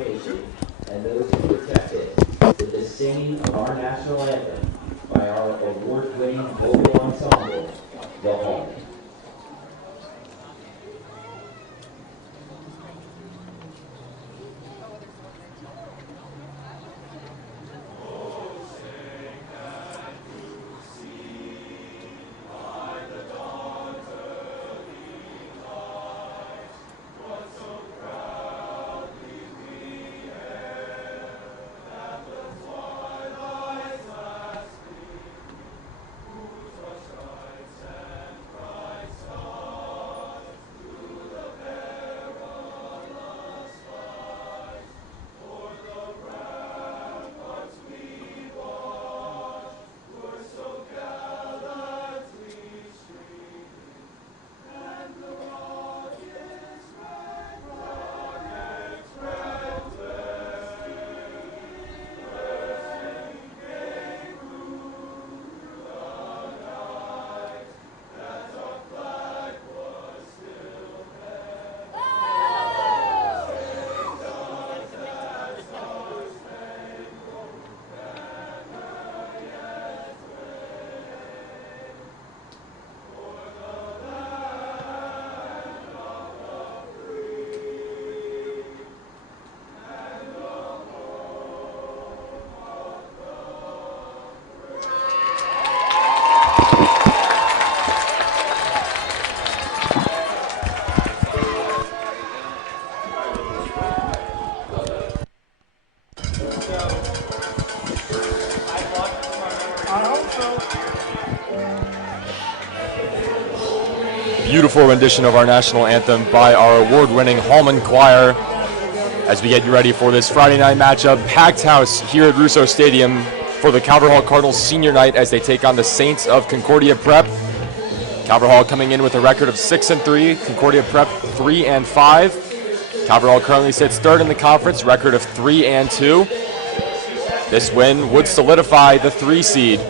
congregation and those who protect it with the singing of our national anthem by our award-winning vocal ensemble, The Hall. Beautiful rendition of our national anthem by our award-winning Hallman Choir as we get you ready for this Friday night matchup. Packed house here at Russo Stadium for the Calvert Hall Cardinals senior night as they take on the Saints of Concordia Prep. Calvert Hall coming in with a record of 6-3, Concordia Prep 3-5. Calvert Hall currently sits third in the conference, record of 3-2. This win would solidify the 3 seed,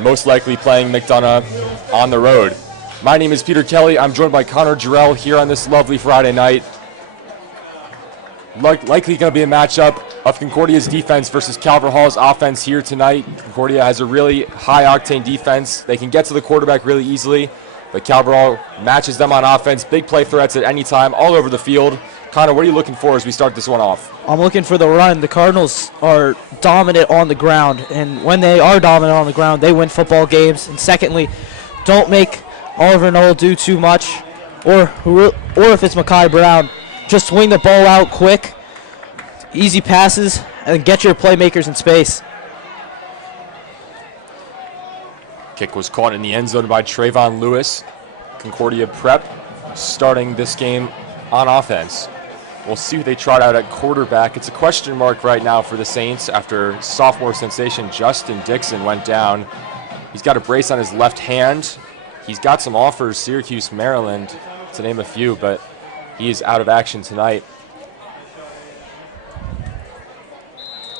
most likely playing McDonough on the road. My name is Peter Kelly. I'm joined by Connor Jarrell here on this lovely Friday night. Likely going to be a matchup of Concordia's defense versus Calvert Hall's offense here tonight. Concordia has a really high-octane defense. They can get to the quarterback really easily, but Calvert Hall matches them on offense. Big play threats at any time, all over the field. Connor, what are you looking for as we start this one off? I'm looking for the run. The Cardinals are dominant on the ground, and when they are dominant on the ground, they win football games. And secondly, don't make Oliver Knoll do too much, or if it's Makai Brown, just swing the ball out quick, easy passes, and get your playmakers in space. Kick was caught in the end zone by Trayvon Lewis. Concordia Prep starting this game on offense. We'll see who they trot out at quarterback. It's a question mark right now for the Saints after sophomore sensation Justin Dixon went down. He's got a brace on his left hand. He's got some offers, Syracuse, Maryland, to name a few, but he is out of action tonight.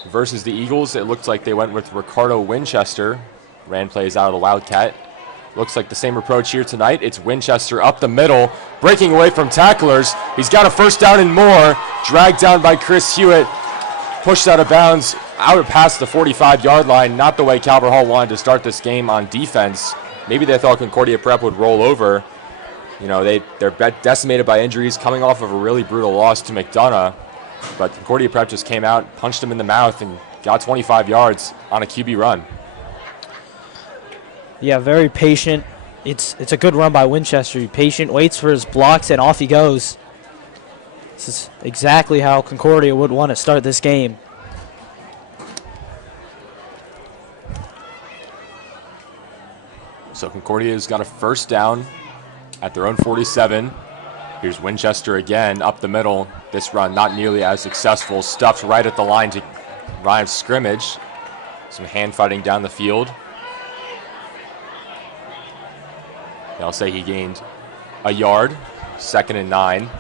Versus the Eagles, it looked like they went with Ricardo Winchester. Ran plays out of the Wildcat. Looks like the same approach here tonight. It's Winchester up the middle, breaking away from tacklers. He's got a first down and more. Dragged down by Chris Hewitt. Pushed out of bounds, out past the 45-yard line. Not the way Calvert Hall wanted to start this game on defense. Maybe they thought Concordia Prep would roll over. You know, they're decimated by injuries, coming off of a really brutal loss to McDonough. But Concordia Prep just came out, punched him in the mouth, and got 25 yards on a QB run. Yeah, very patient. It's a good run by Winchester. He's patient, waits for his blocks, and off he goes. This is exactly how Concordia would want to start this game. So Concordia's got a first down at their own 47. Here's Winchester again up the middle. This run not nearly as successful. Stuffed right at the line to line of scrimmage. Some hand fighting down the field. I'll say he gained a yard, 2nd and 9.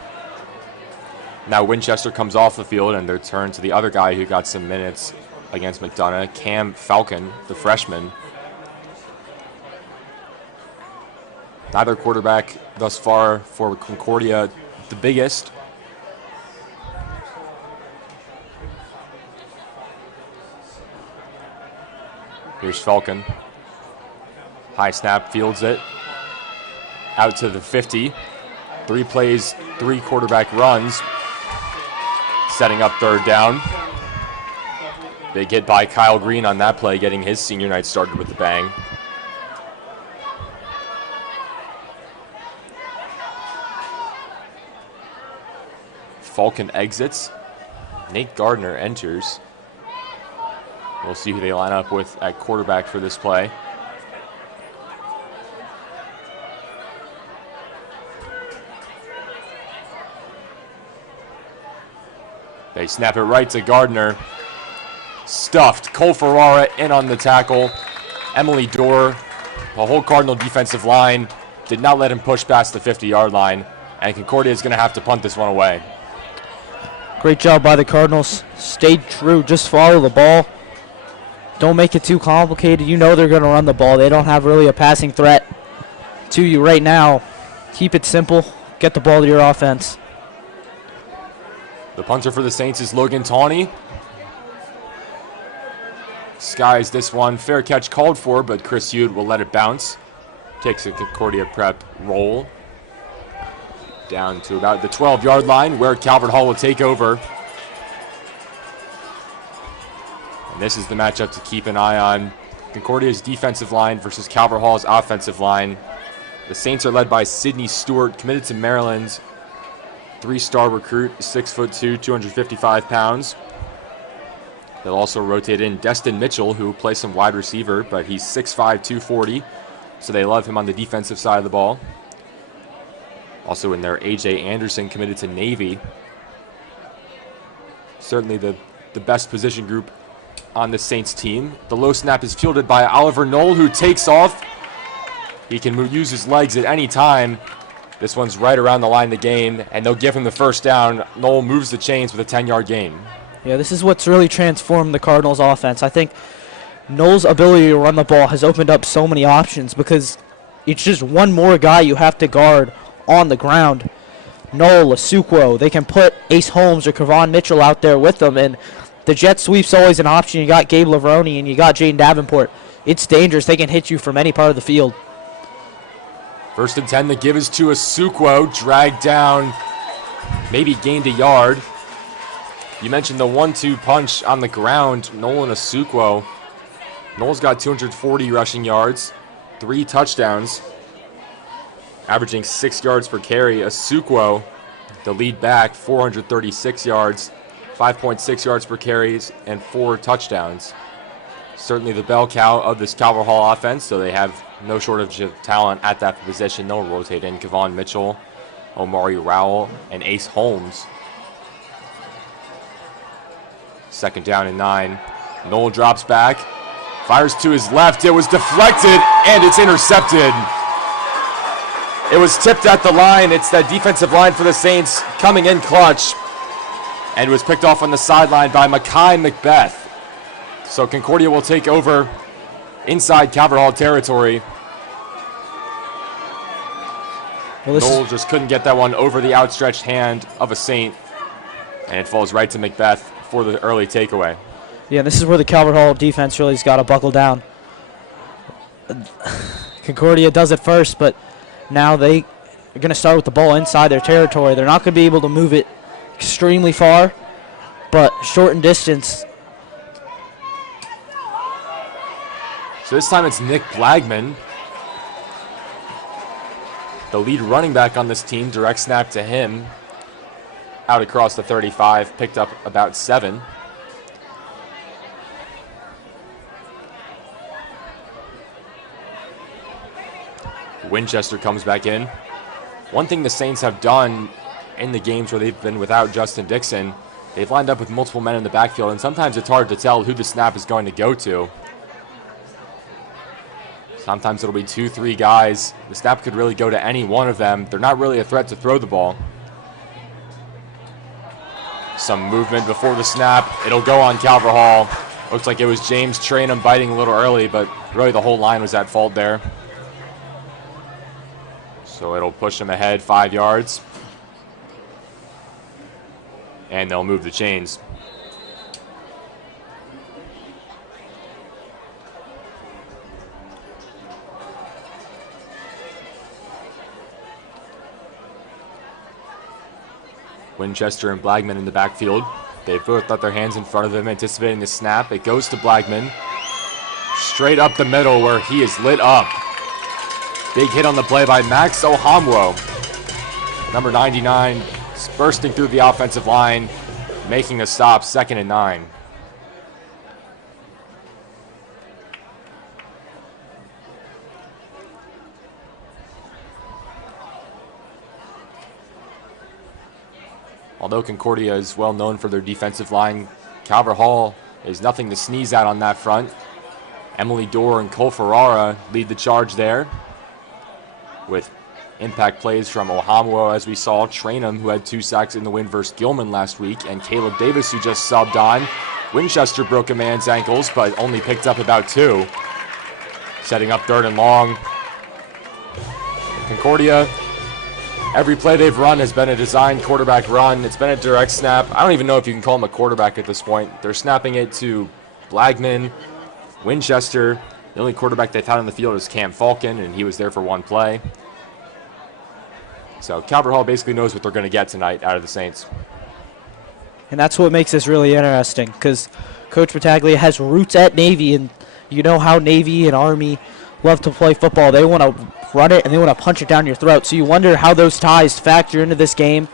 Now Winchester comes off the field and they're turned to the other guy who got some minutes against McDonough, Cam Falcon, the freshman. Neither quarterback thus far for Concordia the biggest. Here's Falcon. High snap, fields it. Out to the 50. 3 plays, 3 quarterback runs. Setting up third down. Big hit by Kyle Green on that play, getting his senior night started with a bang. Falcon exits. Nate Gardner enters. We'll see who they line up with at quarterback for this play. They snap it right to Gardner. Stuffed. Cole Ferrara in on the tackle. Emily Dorr, the whole Cardinal defensive line, did not let him push past the 50-yard line. And Concordia is going to have to punt this one away. Great job by the Cardinals. Stay true. Just follow the ball. Don't make it too complicated. You know they're going to run the ball. They don't have really a passing threat to you right now. Keep it simple. Get the ball to your offense. The punter for the Saints is Logan Tawney. Skies this one. Fair catch called for, but Chris Hughes will let it bounce. Takes a Concordia prep roll. Down to about the 12-yard line where Calvert Hall will take over. And this is the matchup to keep an eye on. Concordia's defensive line versus Calvert Hall's offensive line. The Saints are led by Sydney Stewart, committed to Maryland. 3-star recruit, 6'2", 255 pounds. They'll also rotate in Destin Mitchell, who plays some wide receiver, but he's 6'5", 240. So they love him on the defensive side of the ball. Also in there, A.J. Anderson, committed to Navy. Certainly the best position group on the Saints team. The low snap is fielded by Oliver Knoll, who takes off. He can use his legs at any time. This one's right around the line of the game, and they'll give him the first down. Knoll moves the chains with a 10-yard gain. Yeah, this is what's really transformed the Cardinals' offense. I think Knoll's ability to run the ball has opened up so many options because it's just one more guy you have to guard on the ground. Knoll, Asukwo, they can put Ace Holmes or Kevon Mitchell out there with them, and the jet sweep's always an option. You got Gabe Lavroni and you got Jaden Davenport. It's dangerous. They can hit you from any part of the field. First and 10, the give is to Asukwo, dragged down, maybe gained a yard. You mentioned the 1-2 punch on the ground, Nolan Asukwo. Noel's got 240 rushing yards, 3 touchdowns, averaging 6 yards per carry. Asukwo, the lead back, 436 yards, 5.6 yards per carries, and 4 touchdowns. Certainly the bell cow of this Calvert Hall offense, so they have no shortage of talent at that position. They'll rotate in Kevon Mitchell, Omari Rowell, and Ace Holmes. Second down and 9. Knoll drops back, fires to his left. It was deflected, and it's intercepted. It was tipped at the line. It's that defensive line for the Saints coming in clutch, and was picked off on the sideline by Mekhi Macbeth. So Concordia will take over inside Calvert Hall territory. Well, Knoll just couldn't get that one over the outstretched hand of a Saint, and it falls right to Macbeth for the early takeaway. Yeah, this is where the Calvert Hall defense really's got to buckle down. Concordia does it first, but now they are going to start with the ball inside their territory. They're not going to be able to move it extremely far, but short in distance. So this time it's Nick Blagman, the lead running back on this team. Direct snap to him. Out across the 35, picked up about 7. Winchester comes back in. One thing the Saints have done in the games where they've been without Justin Dixon, they've lined up with multiple men in the backfield, and sometimes it's hard to tell who the snap is going to go to. Sometimes it'll be 2-3 guys. The snap could really go to any one of them. They're not really a threat to throw the ball. Some movement before the snap. It'll go on Calvert Hall. Looks like it was James Trainum biting a little early, but really the whole line was at fault there. So it'll push him ahead 5 yards. And they'll move the chains. Winchester and Blagman in the backfield. They both got their hands in front of them, anticipating the snap. It goes to Blagman. Straight up the middle where he is lit up. Big hit on the play by Max Ohamwo. Number 99 bursting through the offensive line, making a stop, 2nd and 9. Although Concordia is well known for their defensive line, Calvert Hall is nothing to sneeze at on that front. Emily Dorr and Cole Ferrara lead the charge there with impact plays from Ohamwo, as we saw, Trainham, who had 2 sacks in the win versus Gilman last week, and Caleb Davis, who just subbed on. Winchester broke a man's ankles, but only picked up about 2. Setting up 3rd and long. Concordia, every play they've run has been a designed quarterback run. It's been a direct snap. I don't even know if you can call him a quarterback at this point. They're snapping it to Blagman, Winchester. The only quarterback they've had on the field is Cam Falcon, and he was there for 1 play. So Calvert Hall basically knows what they're going to get tonight out of the Saints. And that's what makes this really interesting, because Coach Battaglia has roots at Navy, and you know how Navy and Army love to play football. They want to run it, and they want to punch it down your throat. So you wonder how those ties factor into this game.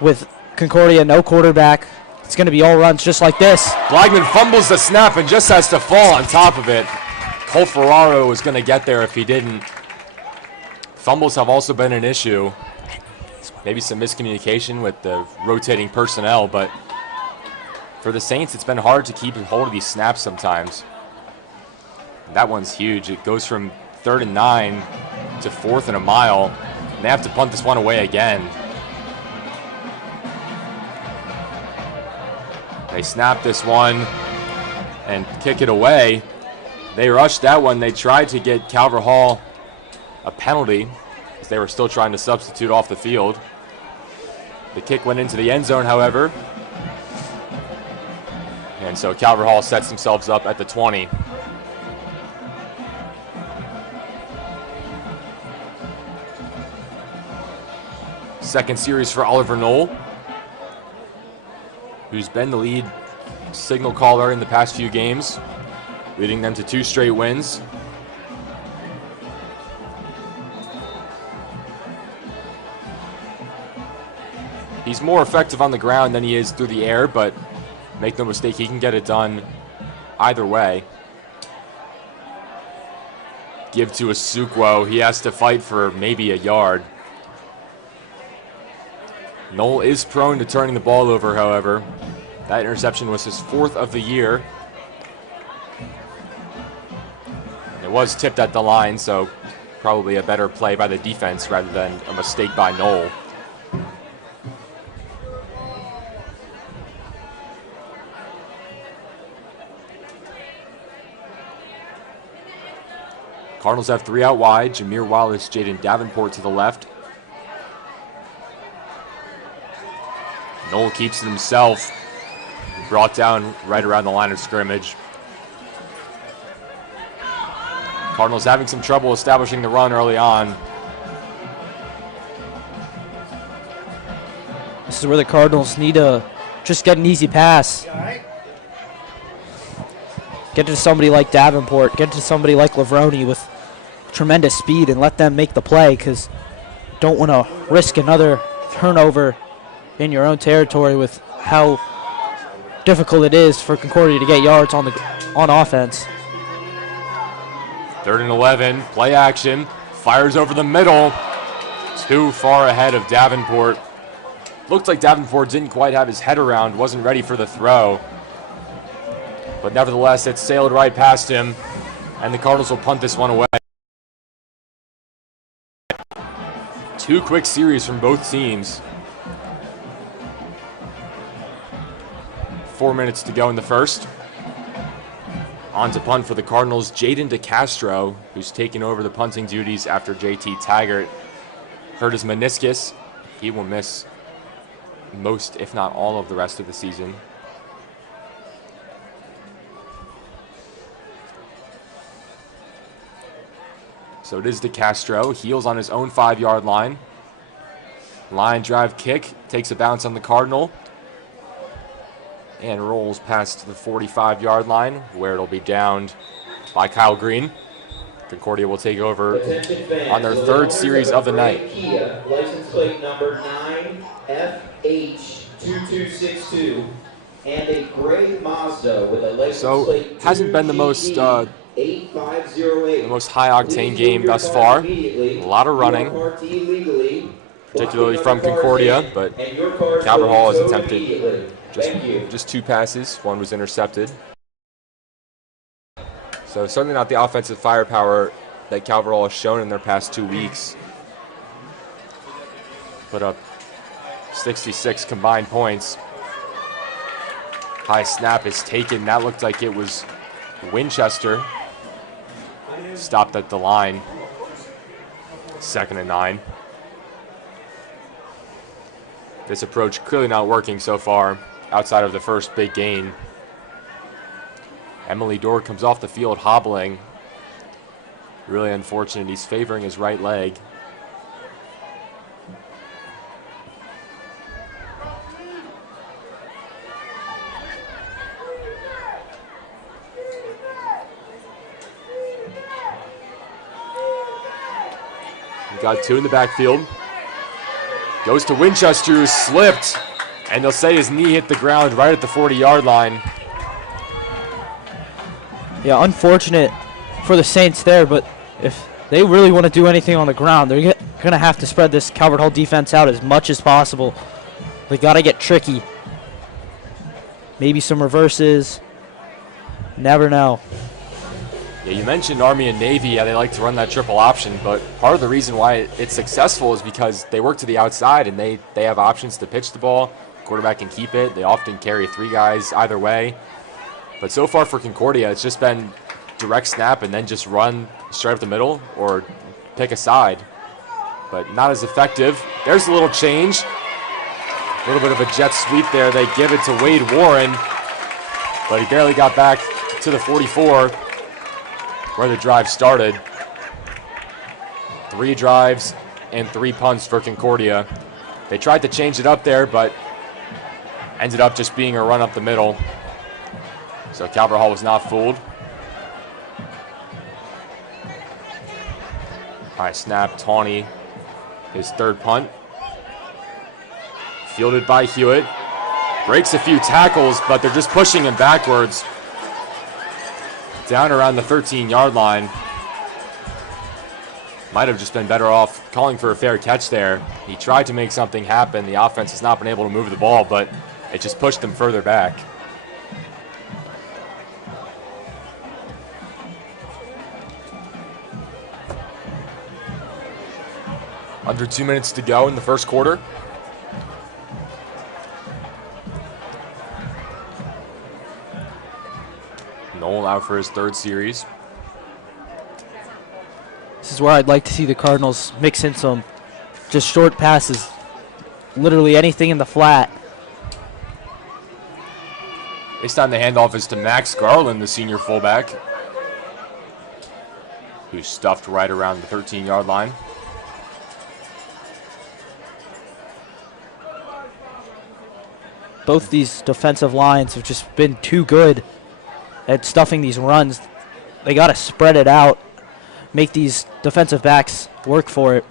With Concordia, no quarterback, it's going to be all runs just like this. Blagman fumbles the snap and just has to fall on top of it. Cole Ferraro was going to get there if he didn't. Fumbles have also been an issue. Maybe some miscommunication with the rotating personnel, but for the Saints, it's been hard to keep hold of these snaps sometimes. That one's huge. It goes from 3rd and 9 to 4th and a mile. And they have to punt this one away again. They snap this one and kick it away. They rushed that one. They tried to get Calvert Hall a penalty as they were still trying to substitute off the field. The kick went into the end zone, however. And so Calvert Hall sets themselves up at the 20. Second series for Oliver Knoll, who's been the lead signal caller in the past few games, leading them to 2 straight wins. He's more effective on the ground than he is through the air, but make no mistake, he can get it done either way. Give to Asukwo. He has to fight for maybe a yard. Knoll is prone to turning the ball over, however. That interception was his 4th of the year. It was tipped at the line, so probably a better play by the defense rather than a mistake by Knoll. Cardinals have 3 out wide. Jameer Wallace, Jaden Davenport to the left. Knoll keeps it himself. Brought down right around the line of scrimmage. Cardinals having some trouble establishing the run early on. This is where the Cardinals need to just get an easy pass. Get to somebody like Davenport. Get to somebody like Lavroni with tremendous speed and let them make the play, because don't want to risk another turnover in your own territory with how difficult it is for Concordia to get yards on offense. 3rd and 11, play action, fires over the middle, too far ahead of Davenport. Looked like Davenport didn't quite have his head around, wasn't ready for the throw. But nevertheless, it sailed right past him, and the Cardinals will punt this one away. 2 quick series from both teams. 4 minutes to go in the first. On to punt for the Cardinals, Jaden DeCastro, who's taken over the punting duties after JT Taggart hurt his meniscus. He will miss most, if not all, of the rest of the season. So it is DeCastro. Heels on his own 5-yard line. Line drive kick, takes a bounce on the Cardinal, and rolls past the 45-yard line, where it'll be downed by Kyle Green. Concordia will take over on their third series of the night. Kia, license plate number 9FH2262, and a gray Mazda with a license plate hasn't been the most high octane game thus far. A lot of running, particularly from Concordia, but Calvert Hall has attempted just 2 passes. One was intercepted. So certainly not the offensive firepower that Calvert Hall has shown in their past 2 weeks. Put up 66 combined points. High snap is taken. That looked like it was Winchester. Stopped at the line. 2nd and 9. This approach clearly not working so far outside of the first big gain. Emily Dorr comes off the field hobbling. Really unfortunate. He's favoring his right leg. We've got 2 in the backfield. Goes to Winchester, who slipped, and they'll say his knee hit the ground right at the 40-yard line. Yeah, unfortunate for the Saints there, but if they really want to do anything on the ground, they're going to have to spread this Calvert Hall defense out as much as possible. They got to get tricky. Maybe some reverses. Never know. Yeah, you mentioned Army and Navy. Yeah, they like to run that triple option, but part of the reason why it's successful is because they work to the outside and they have options to pitch the ball. Quarterback can keep it. They often carry 3 guys either way. But so far for Concordia, it's just been direct snap and then just run straight up the middle or pick a side. But not as effective. There's a little change. A little bit of a jet sweep there. They give it to Wade Warren, but he barely got back to the 44 where the drive started. 3 drives and 3 punts for Concordia. They tried to change it up there, but ended up just being a run up the middle. So Calvert Hall was not fooled. High snap, Tawney, his 3rd punt. Fielded by Hewitt. Breaks a few tackles, but they're just pushing him backwards. Down around the 13-yard line. Might have just been better off calling for a fair catch there. He tried to make something happen. The offense has not been able to move the ball, but it just pushed them further back. Under 2 minutes to go in the first quarter. Noel out for his 3rd series. This is where I'd like to see the Cardinals mix in some just short passes. Literally anything in the flat. This time the handoff is to Max Garland, the senior fullback, who's stuffed right around the 13-yard line. Both these defensive lines have just been too good at stuffing these runs. They got to spread it out, make these defensive backs work for it.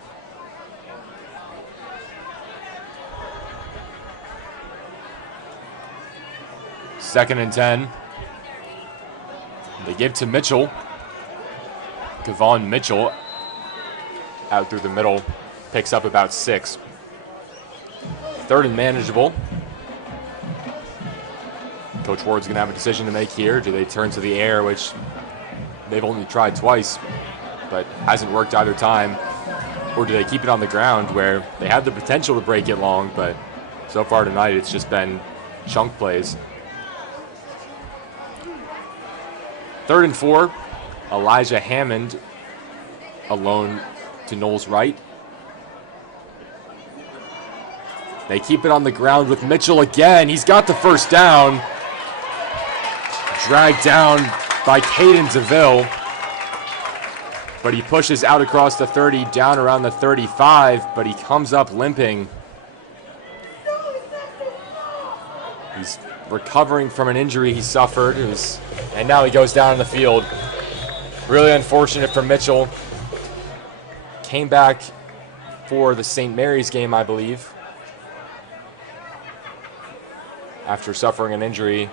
Second and 10. They give to Mitchell. Kevon Mitchell out through the middle, picks up about 6. 3rd and manageable. Coach Ward's going to have a decision to make here. Do they turn to the air, which they've only tried twice, but hasn't worked either time? Or do they keep it on the ground where they have the potential to break it long, but so far tonight it's just been chunk plays. 3rd and 4. Elijah Hammond alone to Noel's right. They keep it on the ground with Mitchell again. He's got the first down. Dragged down by Caden DeVille. But he pushes out across the 30, down around the 35, but he comes up limping recovering from an injury he suffered. And now he goes down in the field. Really unfortunate for Mitchell. Came back for the St. Mary's game, I believe, after suffering an injury.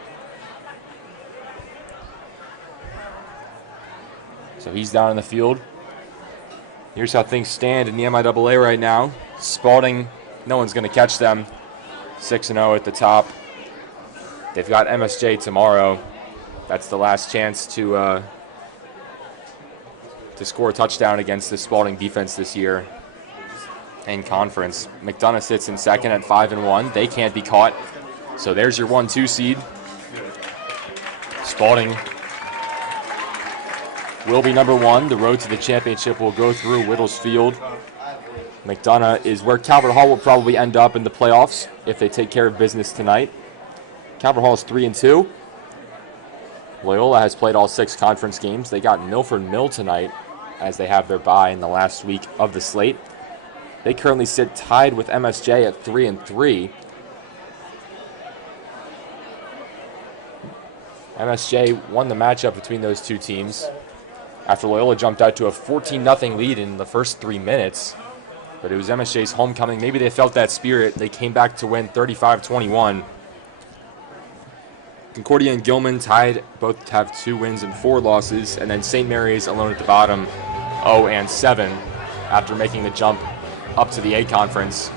So he's down in the field. Here's how things stand in the MIAA right now. Spalding, no one's going to catch them. 6-0 at the top. They've got MSJ tomorrow. That's the last chance to score a touchdown against the Spalding defense this year in conference. McDonough sits in second at 5-1. They can't be caught. So there's your 1-2 seed. Spalding will be number 1. The road to the championship will go through Whittles Field. McDonough is where Calvert Hall will probably end up in the playoffs if they take care of business tonight. Calvert Hall is 3-2. Loyola has played all 6 conference games. They got Milford Mill tonight as they have their bye in the last week of the slate. They currently sit tied with MSJ at 3-3. MSJ won the matchup between those two teams after Loyola jumped out to a 14-0 lead in the first 3 minutes. But it was MSJ's homecoming. Maybe they felt that spirit. They came back to win 35-21. Concordia and Gilman tied, both have 2 wins and 4 losses, and then St. Mary's alone at the bottom, 0-7, after making the jump up to the A conference.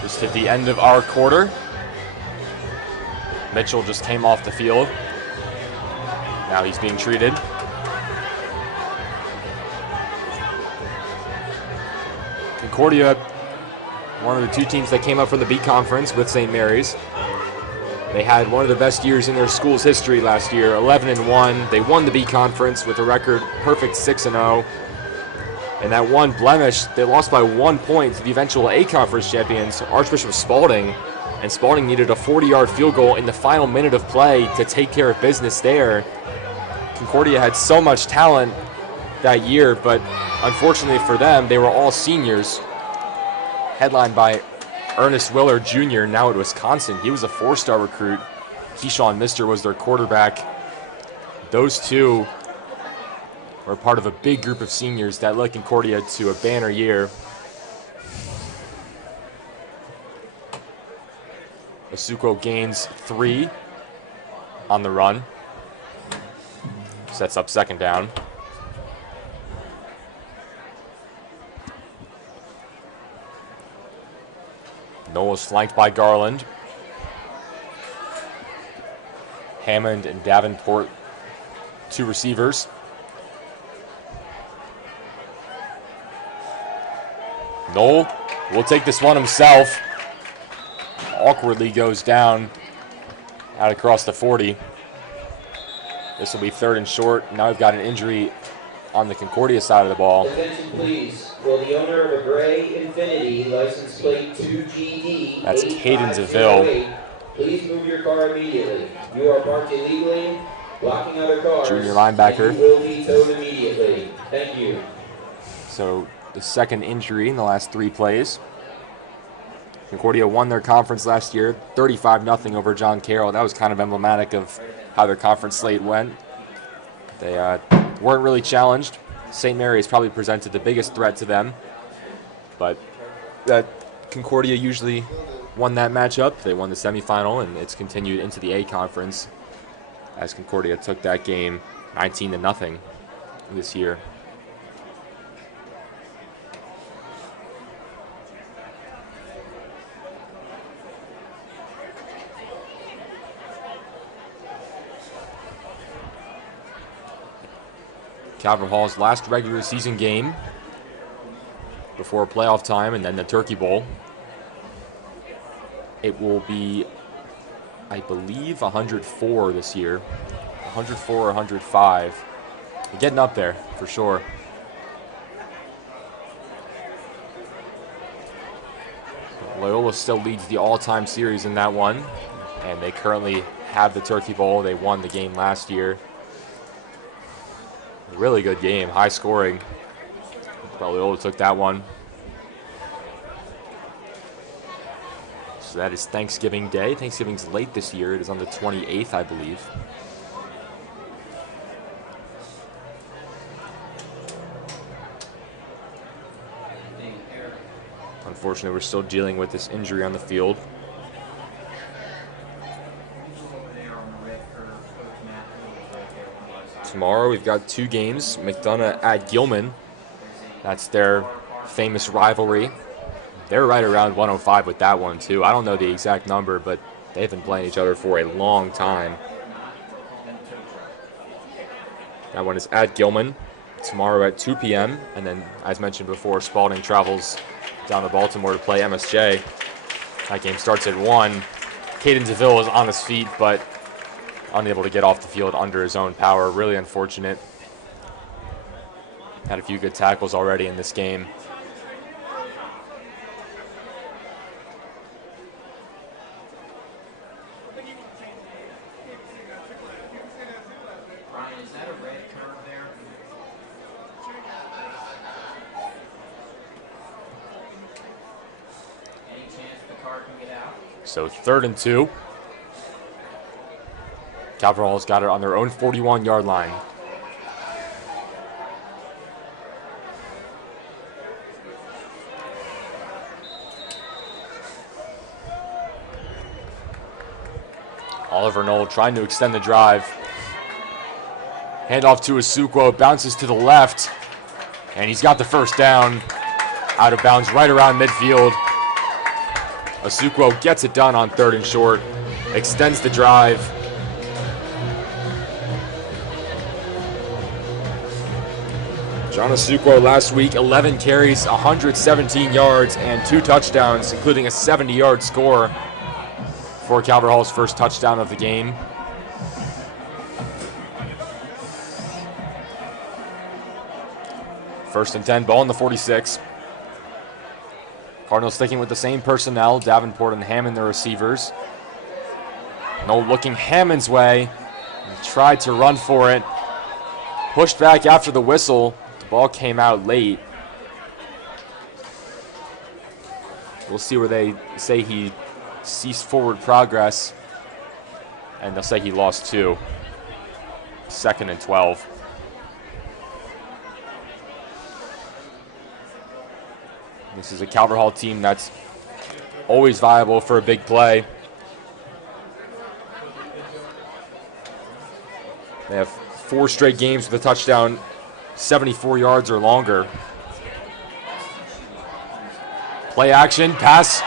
Just at the end of our quarter, Mitchell just came off the field. Now he's being treated. Concordia, one of the 2 teams that came up from the B conference with St. Mary's. They had one of the best years in their school's history last year, 11-1. They won the B conference with a record perfect 6-0. And that one blemish, they lost by 1 point to the eventual A conference champions, Archbishop Spalding. And Spalding needed a 40-yard field goal in the final minute of play to take care of business there. Concordia had so much talent that year, but unfortunately for them, they were all seniors, headlined by Ernest Willard Jr., now at Wisconsin. He was a 4-star recruit. Keyshawn Mister was their quarterback. Those 2 were part of a big group of seniors that led Concordia to a banner year. Asuquo gains 3 on the run. Sets up second down. Noel's flanked by Garland. Hammond and Davenport, 2 receivers. Noel will take this one himself. Awkwardly goes down out across the 40. This will be 3rd and short. Now we've got an injury on the Concordia side of the ball. Attention please. Will the owner of a gray Infiniti license plate 2GD That's Caden DeVille. Please move your car immediately. You are parked illegally, blocking other cars. Junior linebacker. And you will be towed immediately. Thank you. So the 2nd injury in the last 3 plays. Concordia won their conference last year, 35-0 over John Carroll. That was kind of emblematic of how their conference slate went. They weren't really challenged. St. Mary's probably presented the biggest threat to them, but Concordia usually won that matchup. They won the semifinal, and it's continued into the A conference as Concordia took that game 19-0 this year. Calvert Hall's last regular season game before playoff time, and then the Turkey Bowl. It will be, I believe, 104 this year. 104 or 105. They're getting up there, for sure. Loyola still leads the all-time series in that one, and they currently have the Turkey Bowl. They won the game last year. Really good game, high scoring. Probably took that one. So that is Thanksgiving Day. Thanksgiving's late this year. It is on the 28th, I believe. Unfortunately, we're still dealing with this injury on the field. Tomorrow we've got 2 games. McDonough at Gilman. That's their famous rivalry. They're right around 105 with that one, too. I don't know the exact number, but they've been playing each other for a long time. That one is at Gilman tomorrow at 2 p.m. And then, as mentioned before, Spalding travels down to Baltimore to play MSJ. That game starts at 1. Caden DeVille is on his feet, but unable to get off the field under his own power. Really unfortunate. Had a few good tackles already in this game. Ryan, is that a red curve there? Any chance the car can get out? So 3rd and 2. Calvert Hall's got it on their own 41-yard line. Oliver Knoll trying to extend the drive. Handoff to Asukwo, bounces to the left, and he's got the first down. Out of bounds right around midfield. Asukwo gets it done on 3rd and short, extends the drive. John Asukwo last week, 11 carries, 117 yards, and 2 touchdowns, including a 70-yard score for Calvert Hall's first touchdown of the game. First and 10, ball in the 46. Cardinals sticking with the same personnel, Davenport and Hammond, the receivers. Knoll looking Hammond's way, and tried to run for it. Pushed back after the whistle. The ball came out late. We'll see where they say he ceased forward progress, and they'll say he lost 2. 2nd and 12. This is a Calvert Hall team that's always viable for a big play. They have 4 straight games with a touchdown, 74 yards or longer. Play action, pass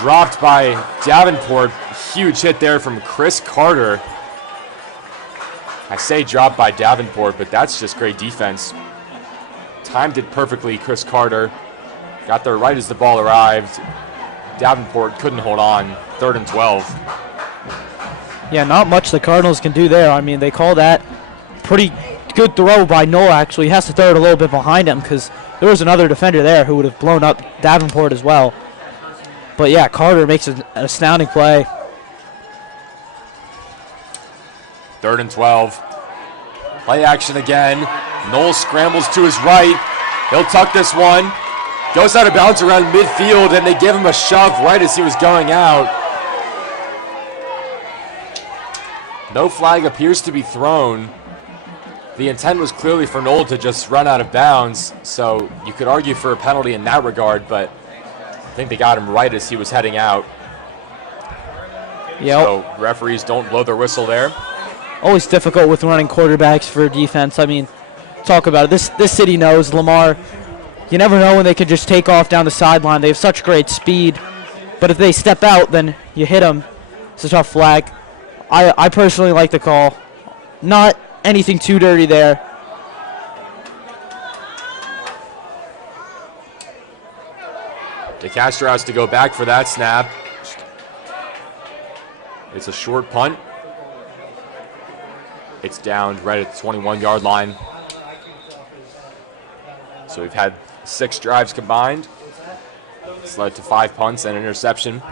dropped by Davenport. Huge hit there from Chris Carter. I say dropped by Davenport, but that's just great defense. Timed it perfectly, Chris Carter. Got there right as the ball arrived. Davenport couldn't hold on. 3rd and 12. Yeah, not much the Cardinals can do there. I mean, they call that pretty good throw by Knoll, actually. He has to throw it a little bit behind him because there was another defender there who would have blown up Davenport as well. But, yeah, Carter makes an astounding play. 3rd and 12. Play action again. Knoll scrambles to his right. He'll tuck this one. Goes out of bounds around midfield, and they give him a shove right as he was going out. No flag appears to be thrown. The intent was clearly for Knoll to just run out of bounds, so you could argue for a penalty in that regard, but I think they got him right as he was heading out. Yep. So referees don't blow their whistle there. Always difficult with running quarterbacks for defense. I mean, talk about it. This city knows Lamar. You never know when they could just take off down the sideline. They have such great speed. But if they step out, then you hit them. It's a tough flag. I personally like the call. Not anything too dirty there. DeCastro has to go back for that snap. It's a short punt. It's down right at the 21-yard line. So we've had 6 drives combined. It's led to 5 punts and an interception.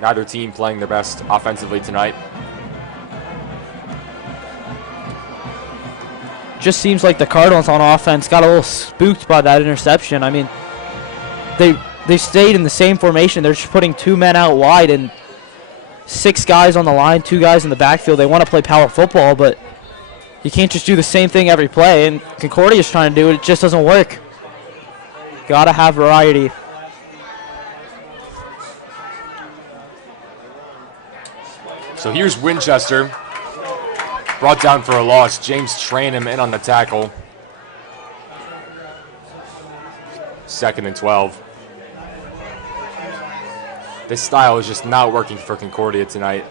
Neither team playing their best offensively tonight. just seems like the Cardinals on offense got a little spooked by that interception. I mean, they stayed in the same formation. They're just putting 2 men out wide and 6 guys on the line, 2 guys in the backfield. They want to play power football, but you can't just do the same thing every play. And Concordia is trying to do it. It just doesn't work. Got to have variety. So here's Winchester. Brought down for a loss. James Tranum in on the tackle. 2nd and 12. This style is just not working for Concordia tonight.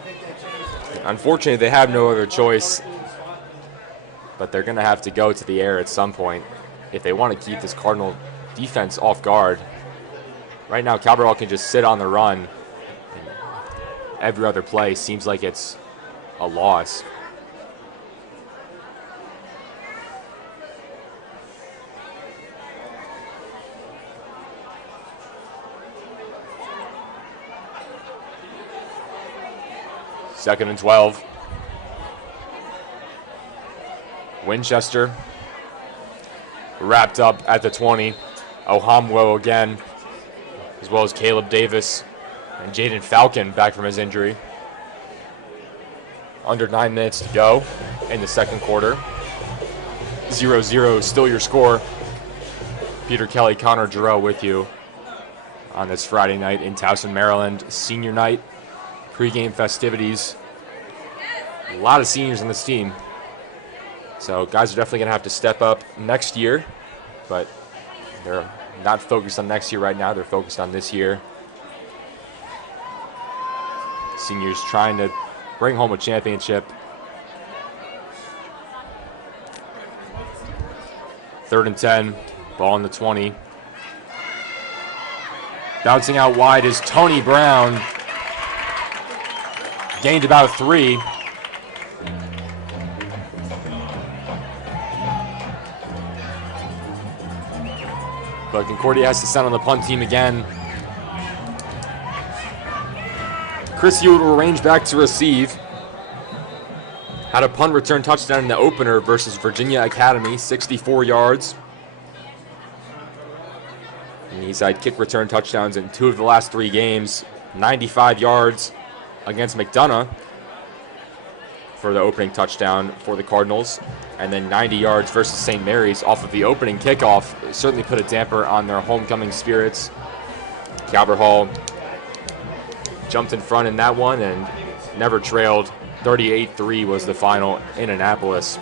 Unfortunately, they have no other choice, but they're going to have to go to the air at some point if they want to keep this Cardinal defense off guard. Right now, Calvert Hall can just sit on the run. Every other play seems like it's a loss. Second and 12. Winchester wrapped up at the 20. Ohamwo again, as well as Caleb Davis and Jaden Falcon back from his injury. Under 9 minutes to go in the second quarter. 0-0 still your score. Peter Kelly, Connor Giroux with you on this Friday night in Towson, Maryland. Senior night, pregame festivities. A lot of seniors on this team. So guys are definitely going to have to step up next year, but they're not focused on next year right now. They're focused on this year. Seniors trying to bring home a championship. 3rd and 10, ball on the 20. Bouncing out wide is Tony Brown. Gained about 3. But Concordia has to send on the punt team again. Chris Hewitt will range back to receive. Had a punt return touchdown in the opener versus Virginia Academy, 64 yards. And he's had kick return touchdowns in 2 of the last 3 games, 95 yards against McDonough for the opening touchdown for the Cardinals, and then 90 yards versus St. Mary's off of the opening kickoff. It certainly put a damper on their homecoming spirits. Calvert Hall jumped in front in that one and never trailed. 38-3 was the final in Annapolis.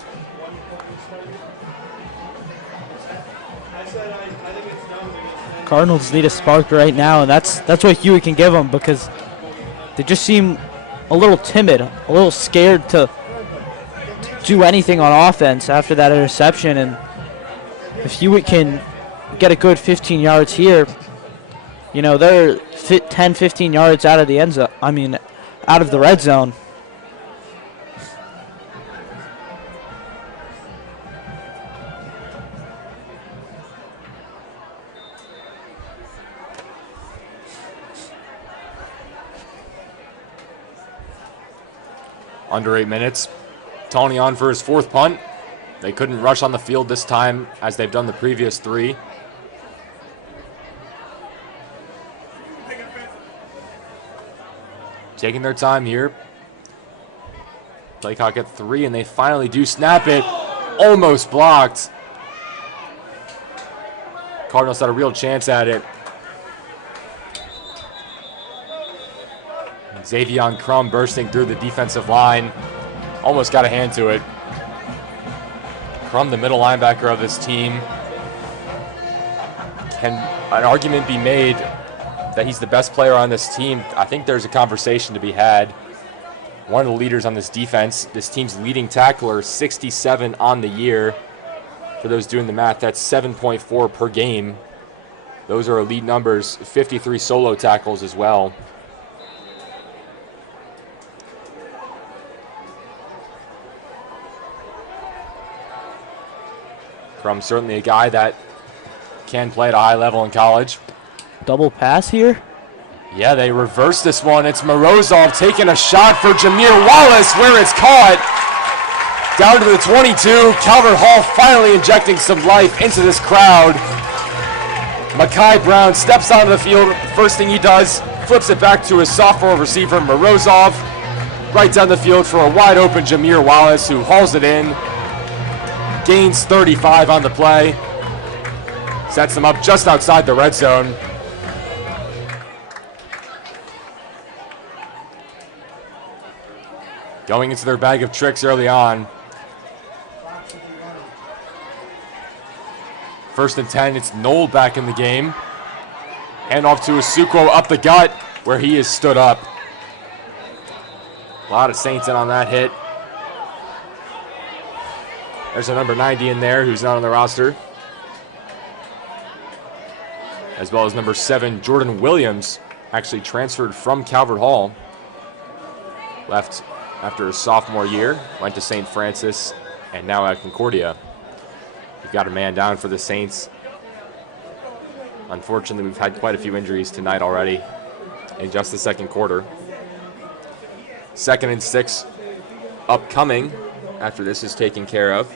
Cardinals need a spark right now, and that's what Hewitt can give them, because they just seem a little timid, a little scared to do anything on offense after that interception. And if Hewitt can get a good 15 yards here, you know, they're 10, 15 yards out of the end zone. I mean, out of the red zone. Under 8 minutes. Tony on for his 4th punt. They couldn't rush on the field this time as they've done the previous 3. Taking their time here. Play clock at 3, and they finally do snap it. Almost blocked. Cardinals had a real chance at it. Xavion Crum bursting through the defensive line. Almost got a hand to it. Crum, the middle linebacker of this team. Can an argument be made that he's the best player on this team? I think there's a conversation to be had. One of the leaders on this defense, this team's leading tackler, 67 on the year. For those doing the math, that's 7.4 per game. Those are elite numbers. 53 solo tackles as well. Crum certainly a guy that can play at a high level in college. Double pass here. Yeah, they reverse this one. It's Morozov taking a shot for Jameer Wallace, where it's caught. Down to the 22. Calvert Hall finally injecting some life into this crowd. Makai Brown steps onto the field. First thing he does, flips it back to his sophomore receiver, Morozov. Right down the field for a wide open Jameer Wallace, who hauls it in. Gains 35 on the play. Sets them up just outside the red zone. Going into their bag of tricks early on. First and 10, it's Knoll back in the game. Hand off to Asuquo up the gut, where he is stood up. A lot of Saints in on that hit. There's a number 90 in there who's not on the roster. As well as number 7, Jordan Williams, actually transferred from Calvert Hall. Left after his sophomore year, went to St. Francis, and now at Concordia. We've got a man down for the Saints. Unfortunately, we've had quite a few injuries tonight already in just the second quarter. 2nd and 6 upcoming after this is taken care of.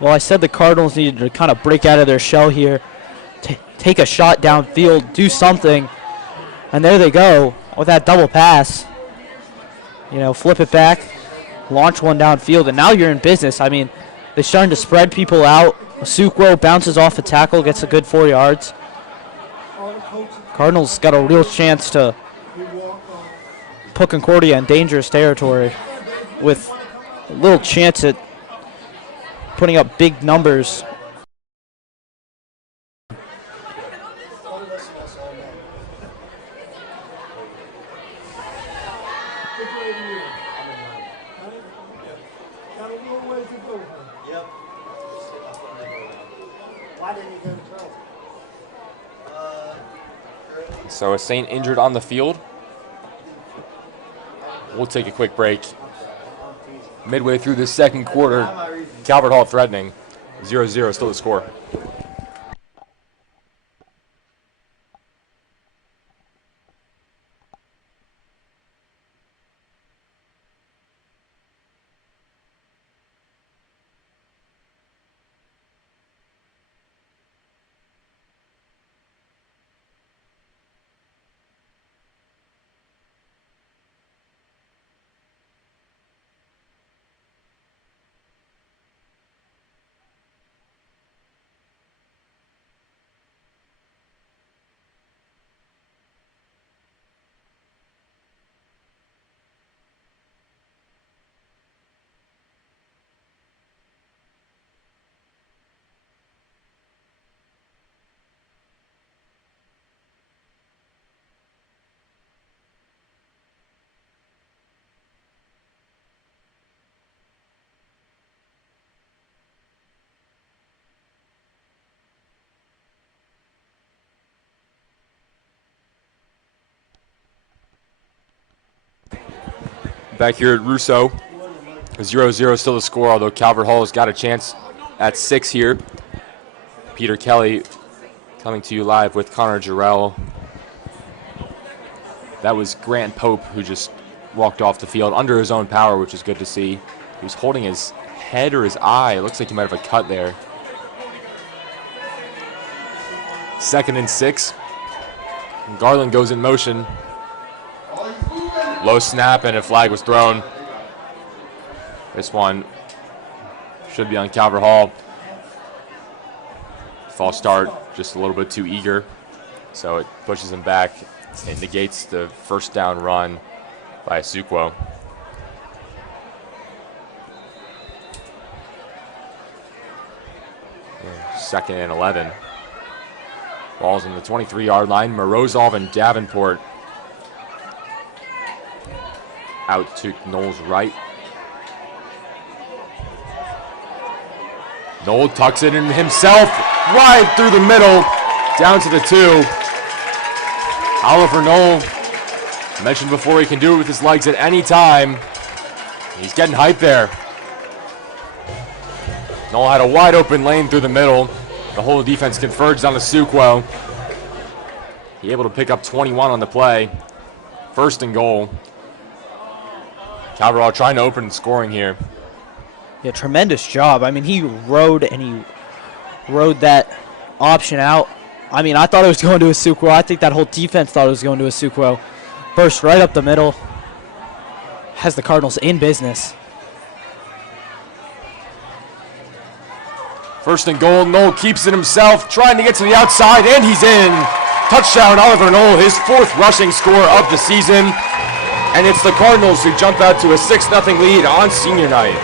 Well, I said the Cardinals needed to kind of break out of their shell here, take a shot downfield, do something, and there they go with that double pass. You know, flip it back, launch one downfield, and now you're in business. I mean, they're starting to spread people out. Asuquo bounces off a tackle, gets a good 4 yards. Cardinals got a real chance to put Concordia in dangerous territory with a little chance at putting up big numbers. So a Saint injured on the field. We'll take a quick break. Midway through the second quarter, Calvert Hall threatening. 0-0 still the score. Back here at Russo, 0-0 still the score, although Calvert Hall has got a chance at 6 here. Peter Kelly coming to you live with Connor Jarrell. That was Grant Pope, who just walked off the field under his own power, which is good to see. He was holding his head or his eye. It looks like he might have a cut there. 2nd and 6. Garland goes in motion. Low snap, and a flag was thrown. This one should be on Calvert Hall. False start, just a little bit too eager. So it pushes him back and negates the first down run by Asuquo. Second and 11. Ball's in the 23-yard line. Morozov and Davenport out to Knoll's right. Knoll tucks it in himself, right through the middle, down to the 2. Oliver Knoll, mentioned before, he can do it with his legs at any time. He's getting hyped there. Knoll had a wide open lane through the middle. The whole defense converged on Asuquo. He able to pick up 21 on the play. First and goal. Calvert Hall trying to open scoring here. Yeah, tremendous job. I mean, he rode that option out. I mean, I thought it was going to Asukwo. I think that whole defense thought it was going to Asukwo. Burst right up the middle. Has the Cardinals in business. First and goal. Knoll keeps it himself, trying to get to the outside, and he's in. Touchdown, Oliver Knoll, his 4th rushing score of the season. And it's the Cardinals who jump out to a 6-0 lead on senior night.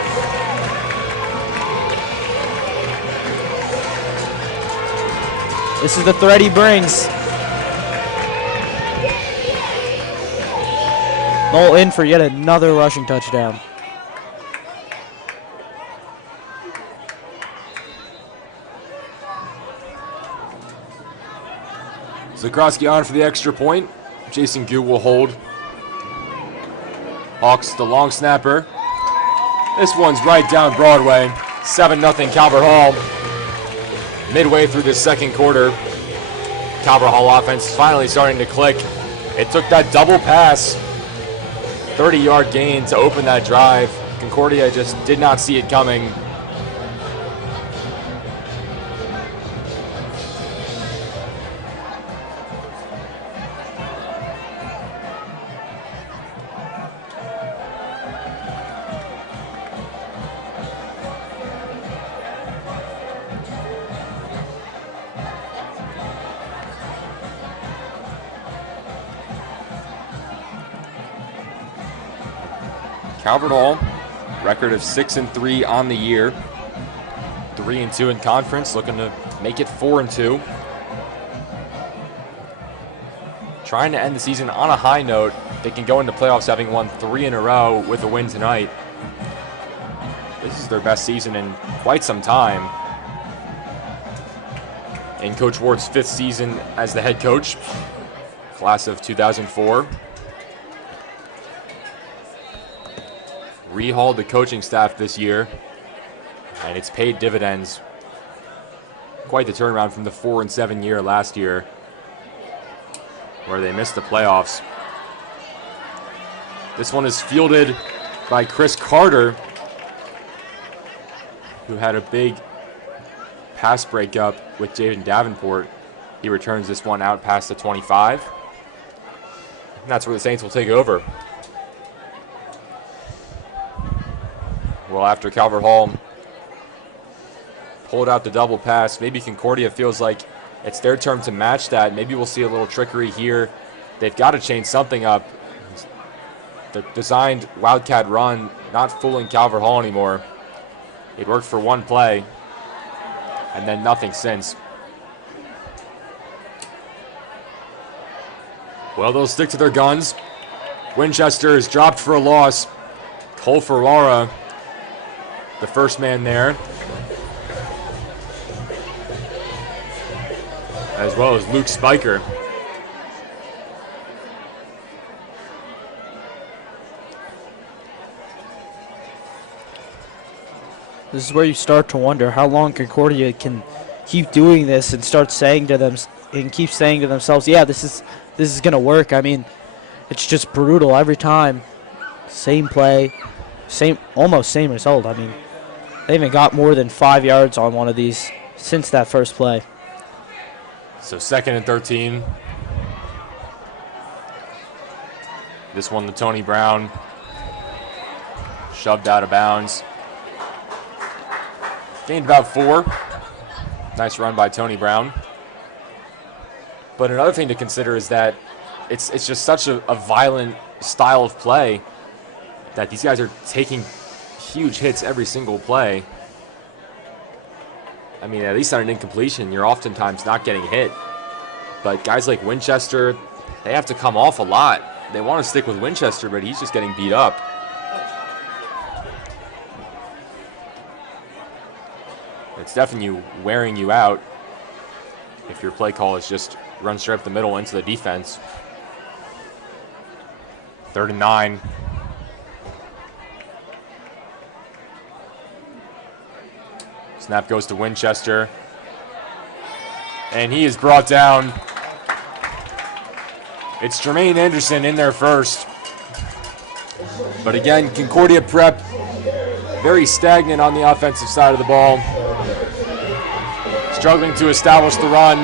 This is the threat he brings. Knoll in for yet another rushing touchdown. Zakroski on for the extra point. Jason Gu will hold. Hawks the long snapper. This one's right down Broadway. 7-0 Calvert Hall. Midway through the second quarter, Calvert Hall offense finally starting to click. It took that double pass, 30-yard gain to open that drive. Concordia just did not see it coming. Calvert Hall, record of 6-3 on the year, 3-2 in conference, looking to make it 4-2. Trying to end the season on a high note. They can go into playoffs having won 3 in a row with a win tonight. This is their best season in quite some time. In Coach Ward's 5th season as the head coach, class of 2004. Rehauled the coaching staff this year, and it's paid dividends. Quite the turnaround from the 4-7 year last year, where they missed the playoffs. This one is fielded by Chris Carter, who had a big pass breakup with Jaden Davenport. He returns this one out past the 25. And that's where the Saints will take over. Well, after Calvert Hall pulled out the double pass, maybe Concordia feels like it's their turn to match that. Maybe we'll see a little trickery here. They've got to change something up. The designed Wildcat run, not fooling Calvert Hall anymore. It worked for one play, and then nothing since. Well, they'll stick to their guns. Winchester is dropped for a loss. Cole Ferrara, the first man there, as well as Luke Spiker. This is where you start to wonder how long Concordia can keep doing this and start saying to them and keep saying to themselves, yeah, this is gonna work. I mean, it's just brutal every time. Same play, almost same result. I mean, they haven't got more than 5 yards on one of these since that first play. So 2nd and 13. This one to Tony Brown. Shoved out of bounds. Gained about 4. Nice run by Tony Brown. But another thing to consider is that it's just such a violent style of play that these guys are taking huge hits every single play. I mean, at least on an incompletion, you're oftentimes not getting hit. But guys like Winchester, they have to come off a lot. They want to stick with Winchester, but he's just getting beat up. It's definitely wearing you out if your play call is just run straight up the middle into the defense. 3rd and 9. Snap goes to Winchester. And he is brought down It's Jermaine Anderson in there first. But again, Concordia Prep very stagnant on the offensive side of the ball. Struggling to establish the run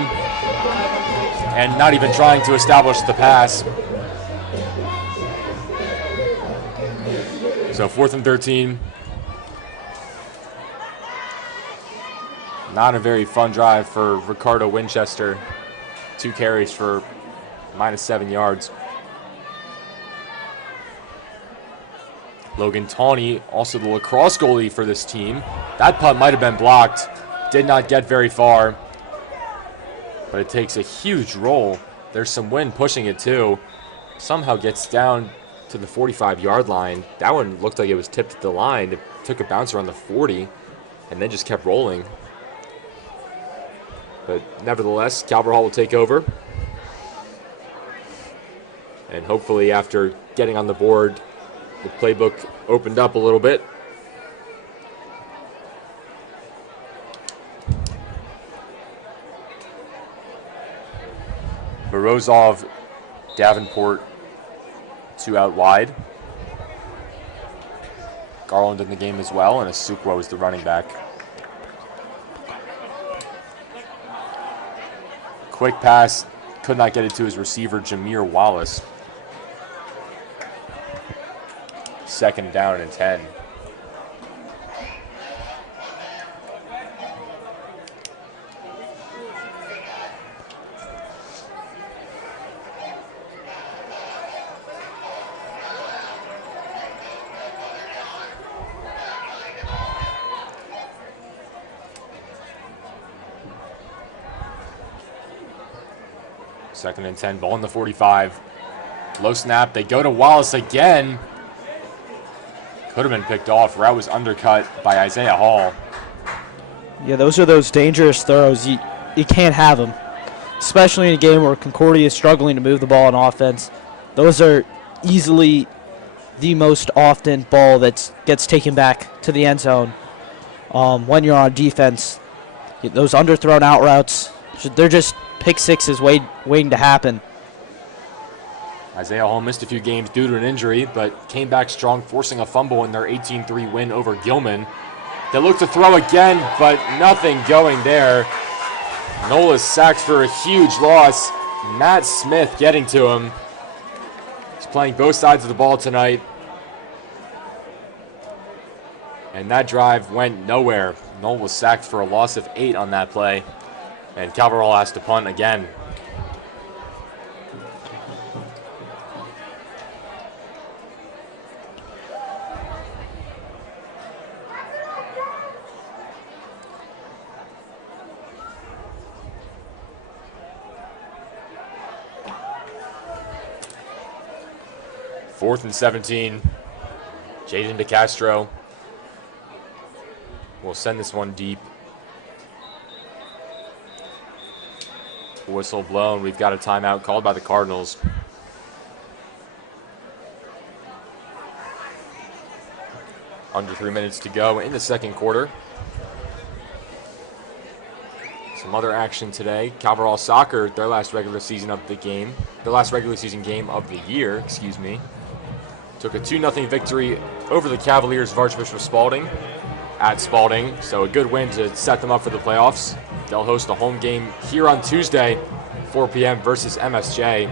and not even trying to establish the pass. So 4th and 13. Not a very fun drive for Ricardo Winchester. 2 carries for -7 yards. Logan Tawney, also the lacrosse goalie for this team. That punt might have been blocked. Did not get very far. But it takes a huge roll. There's some wind pushing it too. Somehow gets down to the 45-yard line. That one looked like it was tipped at the line. It took a bounce around the 40 and then just kept rolling. But nevertheless, Calvert Hall will take over. And hopefully after getting on the board, the playbook opened up a little bit. Morozov, Davenport, 2 out wide. Garland in the game as well, and Asukwa is the running back. Quick pass, could not get it to his receiver, Jameer Wallace. 2nd down and 10. Second and 10, ball in the 45. Low snap, they go to Wallace again. Could have been picked off. Route was undercut by Isaiah Hall. Yeah, those are those dangerous throws. You can't have them, especially in a game where Concordia is struggling to move the ball on offense. Those are easily the most often ball that gets taken back to the end zone when you're on defense. Those underthrown out routes, they're just pick sixes waiting to happen. Isaiah Hall missed a few games due to an injury, but came back strong, forcing a fumble in their 18-3 win over Gilman. They look to throw again, but nothing going there. Nola's sacked for a huge loss. Matt Smith getting to him. He's playing both sides of the ball tonight. And that drive went nowhere. Nola was sacked for a loss of 8 on that play. And Calvert Hall has to punt again. Fourth and 17. Jaden DeCastro will send this one deep. Whistle blown. We've got a timeout called by the Cardinals. Under 3 minutes to go in the second quarter. Some other action today. Calvert Hall Soccer, their last regular season game of the year, excuse me. Took a 2-0 victory over the Cavaliers of Archbishop Spalding at Spalding. So a good win to set them up for the playoffs. They'll host a home game here on Tuesday, 4 p.m. versus MSJ.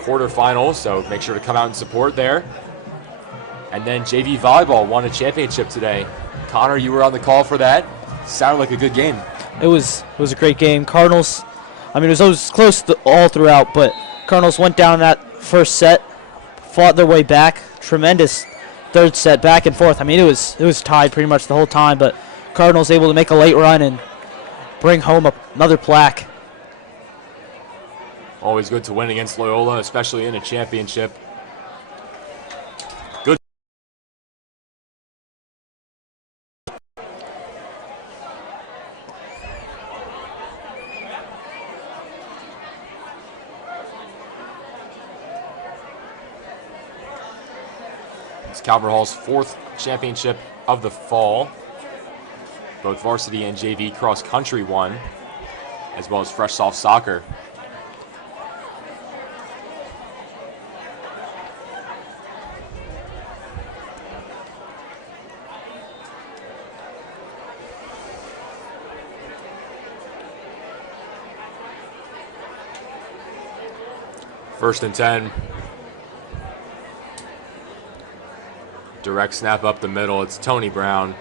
Quarterfinal, so make sure to come out and support there. And then JV Volleyball won a championship today. Connor, you were on the call for that. Sounded like a good game. It was a great game. Cardinals, it was close all throughout, but Cardinals went down that first set, fought their way back. Tremendous third set, back and forth. It was tied pretty much the whole time, but Cardinals able to make a late run and bring home another plaque. Always good to win against Loyola, especially in a championship. Good. It's Calvert Hall's 4th championship of the fall. Both varsity and JV cross country won, as well as fresh soft soccer. First and 10. Direct snap up the middle. It's Tony Brown.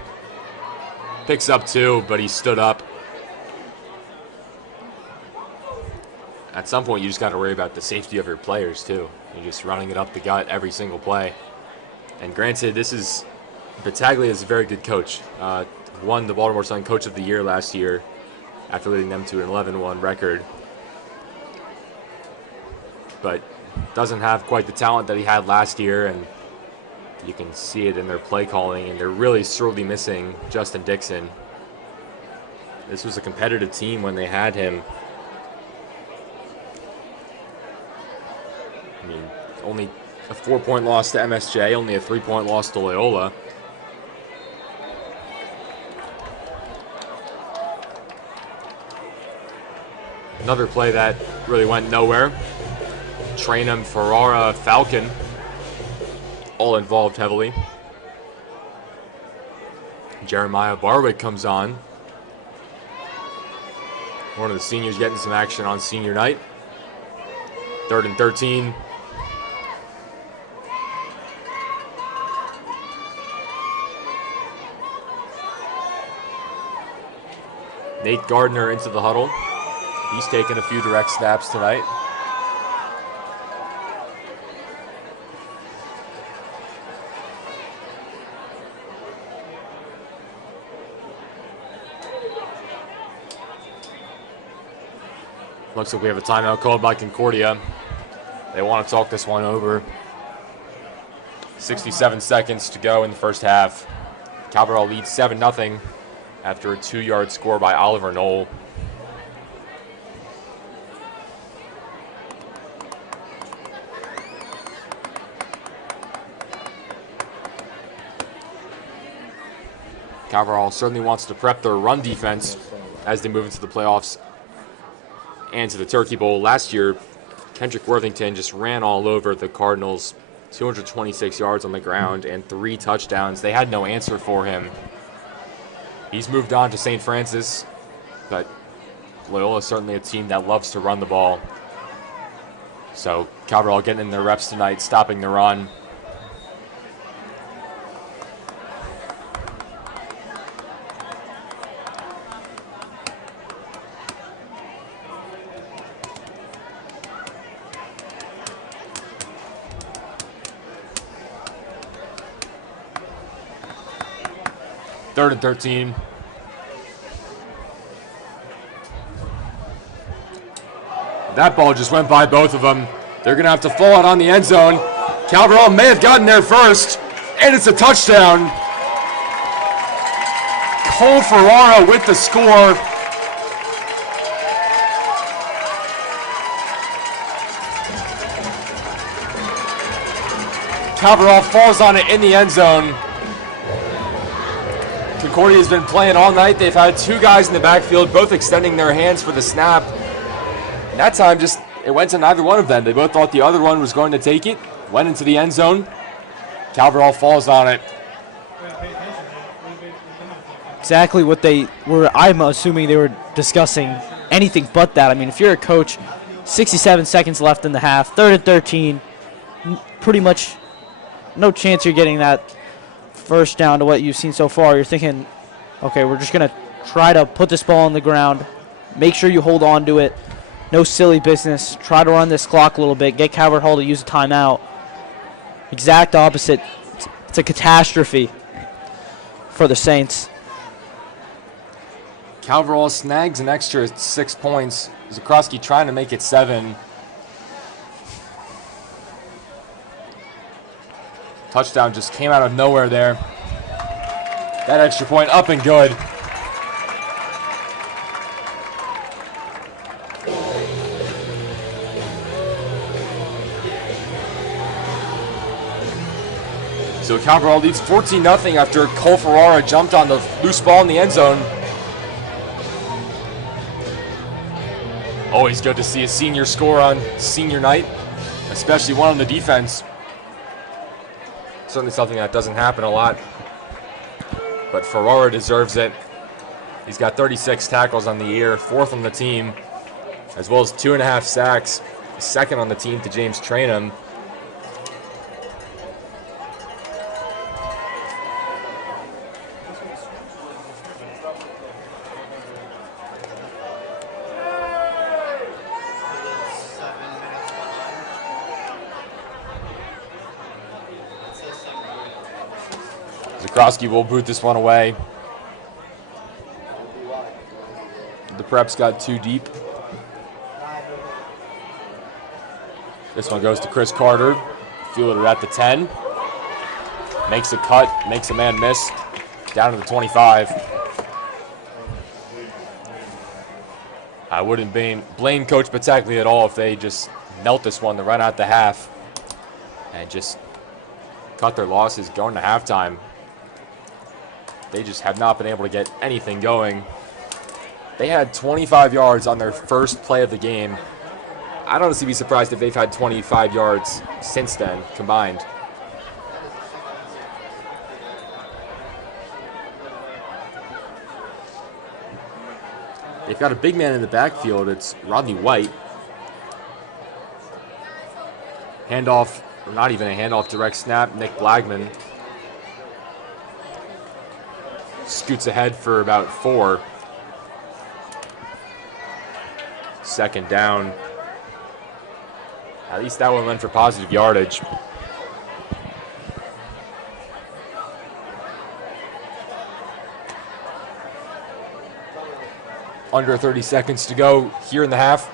Picks up 2, but he stood up. At some point, you just got to worry about the safety of your players, too. You're just running it up the gut every single play. And granted, Battaglia is a very good coach. Won the Baltimore Sun Coach of the Year last year after leading them to an 11-1 record. But doesn't have quite the talent that he had last year, and you can see it in their play calling, and they're really sorely missing Justin Dixon. This was a competitive team when they had him. I mean, only a 4-point loss to MSJ, only a 3-point loss to Loyola. Another play that really went nowhere. Trainham, Ferrara, Falcon, all involved heavily. Jeremiah Barwick comes on. One of the seniors getting some action on senior night. 3rd and 13. Nate Gardner into the huddle. He's taken a few direct snaps tonight. Looks like we have a timeout called by Concordia. They want to talk this one over. 67 seconds to go in the first half. Calvert Hall leads 7-0 after a 2-yard score by Oliver Knoll. Calvert Hall certainly wants to prep their run defense as they move into the playoffs and to the Turkey Bowl. Last year, Kendrick Worthington just ran all over the Cardinals, 226 yards on the ground and 3 touchdowns. They had no answer for him. He's moved on to St. Francis, but Loyola is certainly a team that loves to run the ball. So Calvert Hall getting in their reps tonight, stopping the run. Third and 13. That ball just went by both of them. They're going to have to fall it on the end zone. Calvert Hall may have gotten there first, and it's a touchdown. Cole Ferrara with the score. Calvert Hall falls on it in the end zone. Concordia has been playing all night. They've had 2 guys in the backfield, both extending their hands for the snap. That time, it went to neither one of them. They both thought the other one was going to take it, went into the end zone. Calvert Hall falls on it. Exactly what they were, I'm assuming they were discussing anything but that. I mean, if you're a coach, 67 seconds left in the half, 3rd and 13, pretty much no chance you're getting that first down to what you've seen so far. You're thinking, okay, we're just going to try to put this ball on the ground, make sure you hold on to it, no silly business, try to run this clock a little bit, get Calvert Hall to use a timeout. Exact opposite. It's a catastrophe for the Saints. Calvert Hall snags an extra 6 points. Zakroski trying to make it 7. Touchdown just came out of nowhere there. That extra point up and good. So Calvert Hall leads 14-0 after Cole Ferrara jumped on the loose ball in the end zone. Always good to see a senior score on senior night, especially one on the defense. Certainly something that doesn't happen a lot, but Ferrara deserves it. He's got 36 tackles on the year, 4th on the team, as well as 2.5 sacks. second on the team to James Trainum. Zakrowski will boot this one away. The Preps got too deep. This one goes to Chris Carter. Fielded at the 10. Makes a cut, makes a man miss. Down to the 25. I wouldn't blame Coach Patackley at all if they just knelt this one to run out the half and just cut their losses going to halftime. They just have not been able to get anything going. They had 25 yards on their first play of the game. I'd honestly be surprised if they've had 25 yards since then, combined. They've got a big man in the backfield. It's Rodney White. Handoff, or not even a handoff, direct snap. Nick Blagman scoots ahead for about 4. Second down. At least that one went for positive yardage. Under 30 seconds to go here in the half.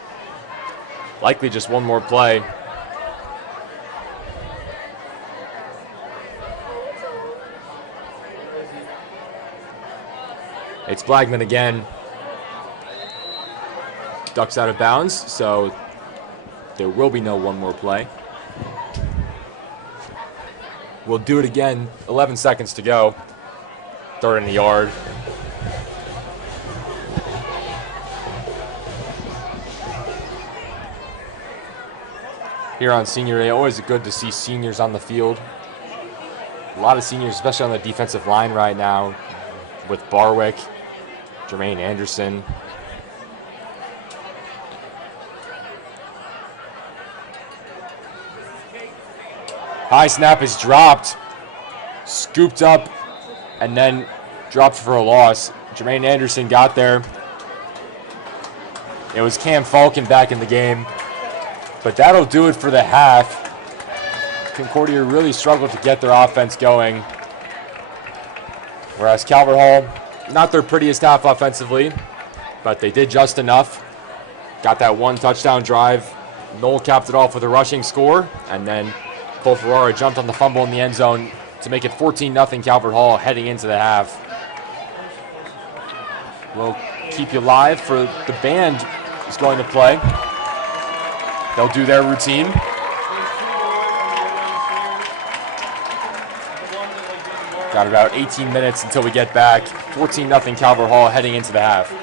Likely just one more play. It's Blagman again. Ducks out of bounds, so there will be no one more play. We'll do it again. 11 seconds to go. Third in the yard. Here on Senior Day, always good to see seniors on the field. A lot of seniors, especially on the defensive line right now, with Barwick, Jermaine Anderson. High snap is dropped, scooped up, and then dropped for a loss. Jermaine Anderson got there. It was Cam Falcon back in the game. But that'll do it for the half. Concordia really struggled to get their offense going. Whereas Calvert Hall, not their prettiest half offensively, but they did just enough. Got that one touchdown drive. Noel capped it off with a rushing score, and then Cole Ferrara jumped on the fumble in the end zone to make it 14-0 Calvert Hall heading into the half. We'll keep you live for the band is going to play. They'll do their routine. Got about 18 minutes until we get back. 14-0 Calvert Hall heading into the half.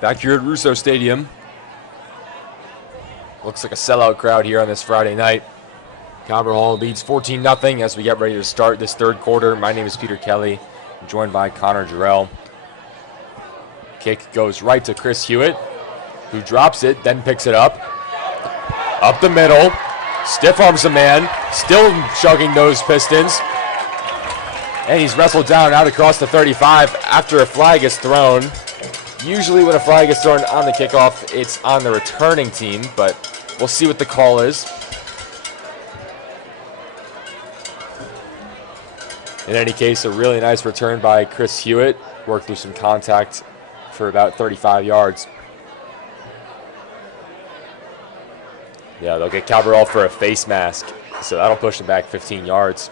Back here at Russo Stadium. Looks like a sellout crowd here on this Friday night. Calvert Hall leads 14-0 as we get ready to start this third quarter. My name is Peter Kelly. I'm joined by Connor Jarrell. Kick goes right to Chris Hewitt, who drops it, then picks it up. Up the middle. Stiff arms a man. Still chugging those Pistons. And he's wrestled down out across the 35 after a flag is thrown. Usually when a flag is thrown on the kickoff, it's on the returning team, but we'll see what the call is. In any case, a really nice return by Chris Hewitt. Worked through some contact for about 35 yards. Yeah, they'll get Calvert Hall for a face mask, so that'll push them back 15 yards.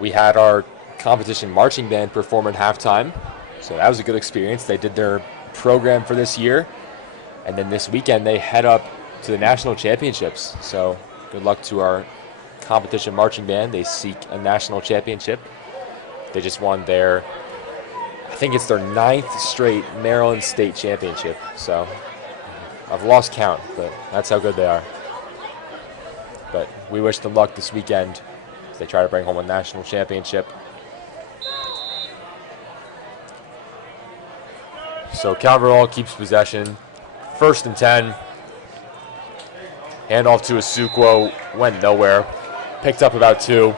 We had our competition marching band perform at halftime, so that was a good experience. They did their program for this year, and then this weekend they head up to the national championships. So good luck to our competition marching band. They seek a national championship. They just won their, I think it's their 9th straight Maryland State Championship. So I've lost count, but that's how good they are. But we wish them luck this weekend as they try to bring home a national championship. So Calvert Hall keeps possession. 1st and 10. Handoff to Asukwo, went nowhere. Picked up about 2.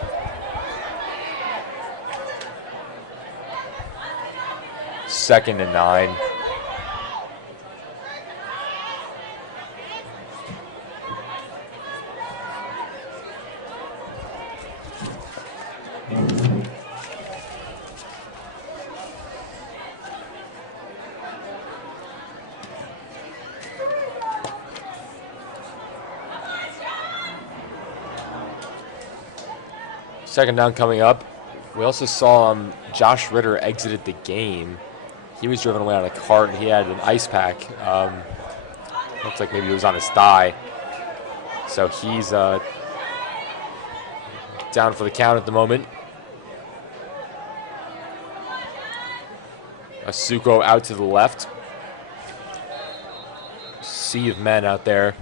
Second and 9. Second down coming up. We also saw Josh Ritter exited the game. He was driven away on a cart and he had an ice pack. Looks like maybe it was on his thigh. So he's down for the count at the moment. Asuko out to the left. Sea of men out there.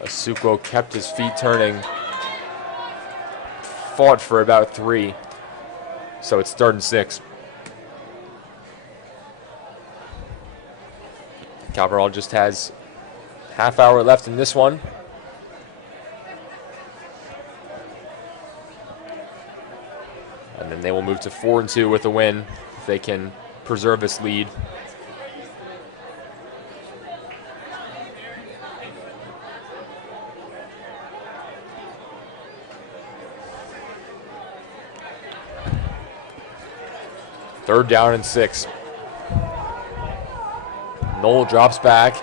Asuko kept his feet turning. Fought for about 3. So it's 3rd and 6. Calvert Hall just has half hour left in this one. And then they will move to 4-2 with a win if they can preserve this lead. Third down and 6. Knoll drops back.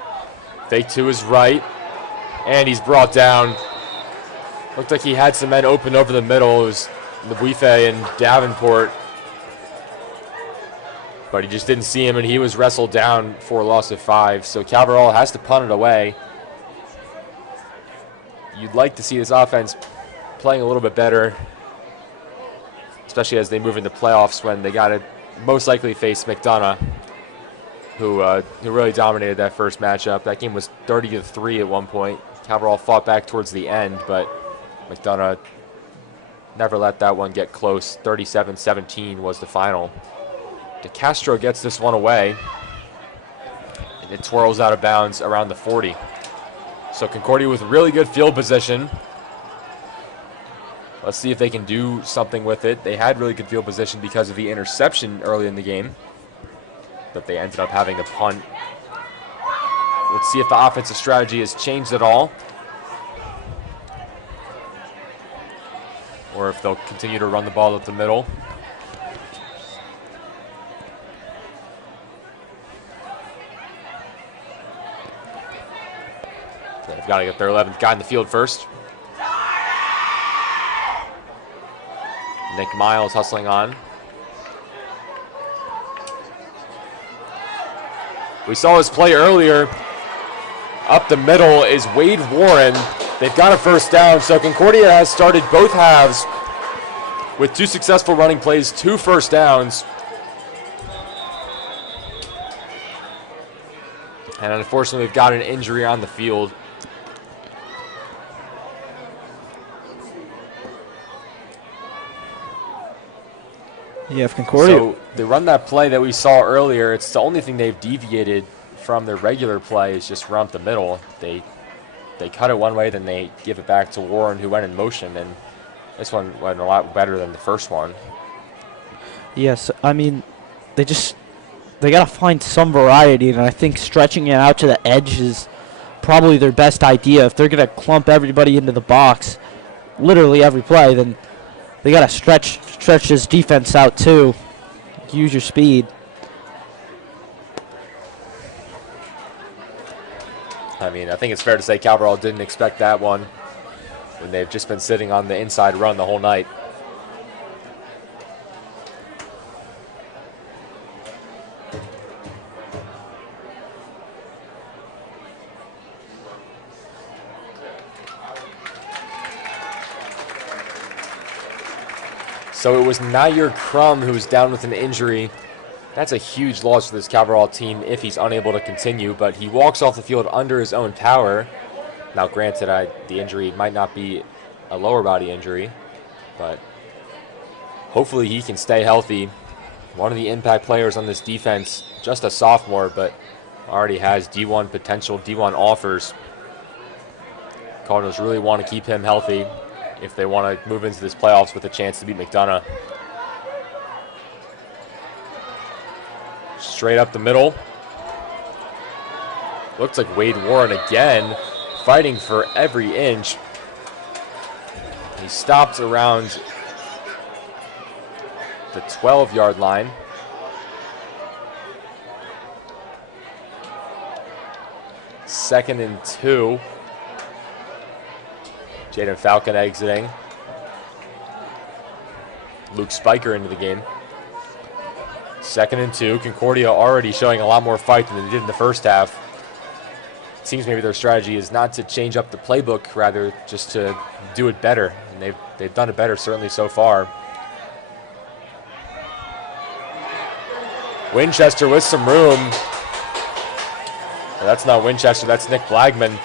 Fake to his right. And he's brought down. Looked like he had some men open over the middle. It was Lebuife and Davenport. But he just didn't see him, and he was wrestled down for a loss of 5. So Calvert Hall has to punt it away. You'd like to see this offense playing a little bit better, especially as they move into playoffs when they got to most likely face McDonough, who really dominated that first matchup. That game was 30-3 at one point. Calvert Hall fought back towards the end, but McDonough never let that one get close. 37-17 was the final. DeCastro gets this one away, and it twirls out of bounds around the 40. So Concordia with really good field position. Let's see if they can do something with it. They had really good field position because of the interception early in the game, but they ended up having to punt. Let's see if the offensive strategy has changed at all, or if they'll continue to run the ball up the middle. They've got to get their 11th guy in the field first. Nick Miles hustling on. We saw his play earlier. Up the middle is Wade Warren. They've got a first down, so Concordia has started both halves with 2 successful running plays, 2 first downs. And unfortunately, we've got an injury on the field. Yeah, if Concordia. So they run that play that we saw earlier. It's the only thing they've deviated from their regular play is just run up the middle. They cut it one way, then they give it back to Warren, who went in motion, and this one went a lot better than the first one. Yes, I mean, they got to find some variety, and I think stretching it out to the edge is probably their best idea. If they're going to clump everybody into the box, literally every play, then they got to stretch this defense out too. Use your speed. I mean, I think it's fair to say Calvert Hall didn't expect that one when they've just been sitting on the inside run the whole night. So it was Nair Crum who was down with an injury. That's a huge loss for this Calvert Hall team if he's unable to continue, but he walks off the field under his own power. Now, granted, the injury might not be a lower body injury, but hopefully he can stay healthy. One of the impact players on this defense, just a sophomore, but already has D1 potential, D1 offers. Cardinals really want to keep him healthy if they want to move into this playoffs with a chance to beat McDonough. Straight up the middle. Looks like Wade Warren again, fighting for every inch. He stopped around the 12-yard line. Second and 2. Jaden Falcon exiting. Luke Spiker into the game. Second and 2. Concordia already showing a lot more fight than they did in the first half. It seems maybe their strategy is not to change up the playbook, rather just to do it better. And they've done it better certainly so far. Winchester with some room. That's not Winchester, that's Nick Blagman.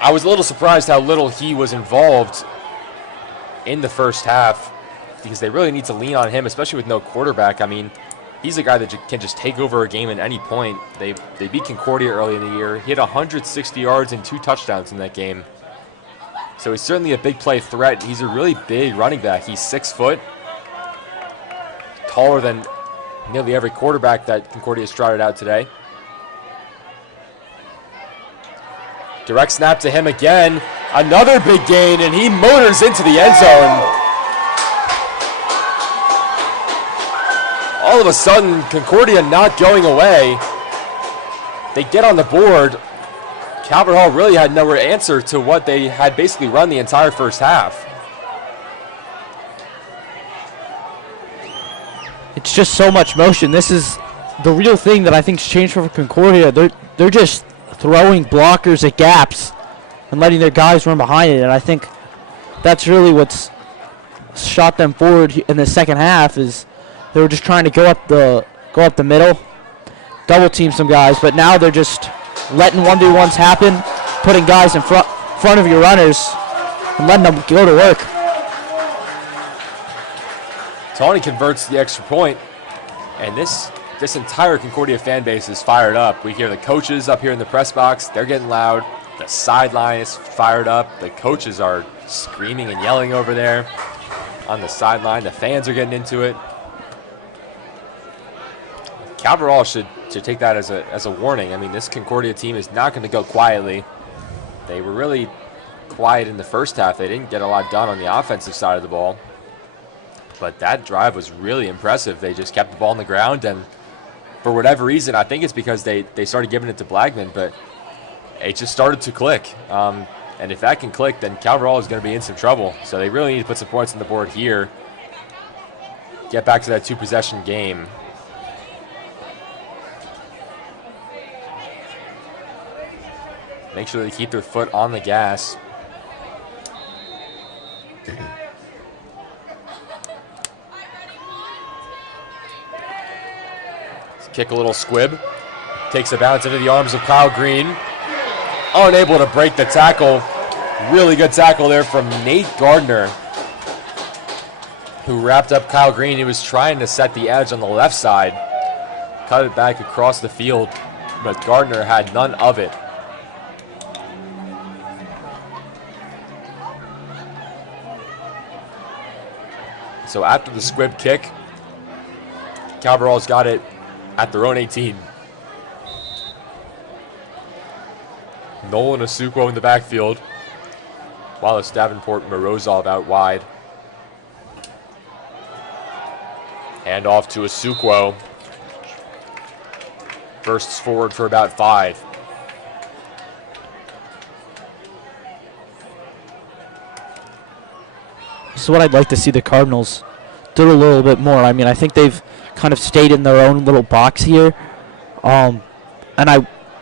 I was a little surprised how little he was involved in the first half, because they really need to lean on him, especially with no quarterback. I mean, he's a guy that can just take over a game at any point. They beat Concordia early in the year. He had 160 yards and 2 touchdowns in that game. So he's certainly a big play threat. He's a really big running back. He's 6 foot, taller than nearly every quarterback that Concordia has trotted out today. Direct snap to him again. Another big gain, and he motors into the end zone. All of a sudden, Concordia not going away. They get on the board. Calvert Hall really had no answer to what they had basically run the entire first half. It's just so much motion. This is the real thing that I think's changed for Concordia. They're just throwing blockers at gaps and letting their guys run behind it. And I think that's really what's shot them forward in the second half. Is they were just trying to go up the middle, double team some guys, but now they're just letting 1v1s happen, putting guys in front of your runners and letting them go to work. Tony converts the extra point, and this entire Concordia fan base is fired up. We hear the coaches up here in the press box. They're getting loud. The sideline is fired up. The coaches are screaming and yelling over there on the sideline. The fans are getting into it. Calvert Hall should take that as a warning. I mean, this Concordia team is not going to go quietly. They were really quiet in the first half. They didn't get a lot done on the offensive side of the ball. But that drive was really impressive. They just kept the ball on the ground, and for whatever reason, I think it's because they started giving it to Blagman, but it just started to click. And if that can click, then Calvert Hall is going to be in some trouble. So they really need to put some points on the board here. Get back to that 2-possession game. Make sure they keep their foot on the gas. Kick a little squib. Takes a bounce into the arms of Kyle Green. Unable to break the tackle. Really good tackle there from Nate Gardner, who wrapped up Kyle Green. He was trying to set the edge on the left side. Cut it back across the field, but Gardner had none of it. So after the squib kick, Calvert Hall's got it at their own 18. Nolan Asuquo in the backfield, while it's Davenport Morozov out wide. Hand off to Asuquo. Bursts forward for about 5. This is what I'd like to see the Cardinals do a little bit more. I mean, I think they've kind of stayed in their own little box here.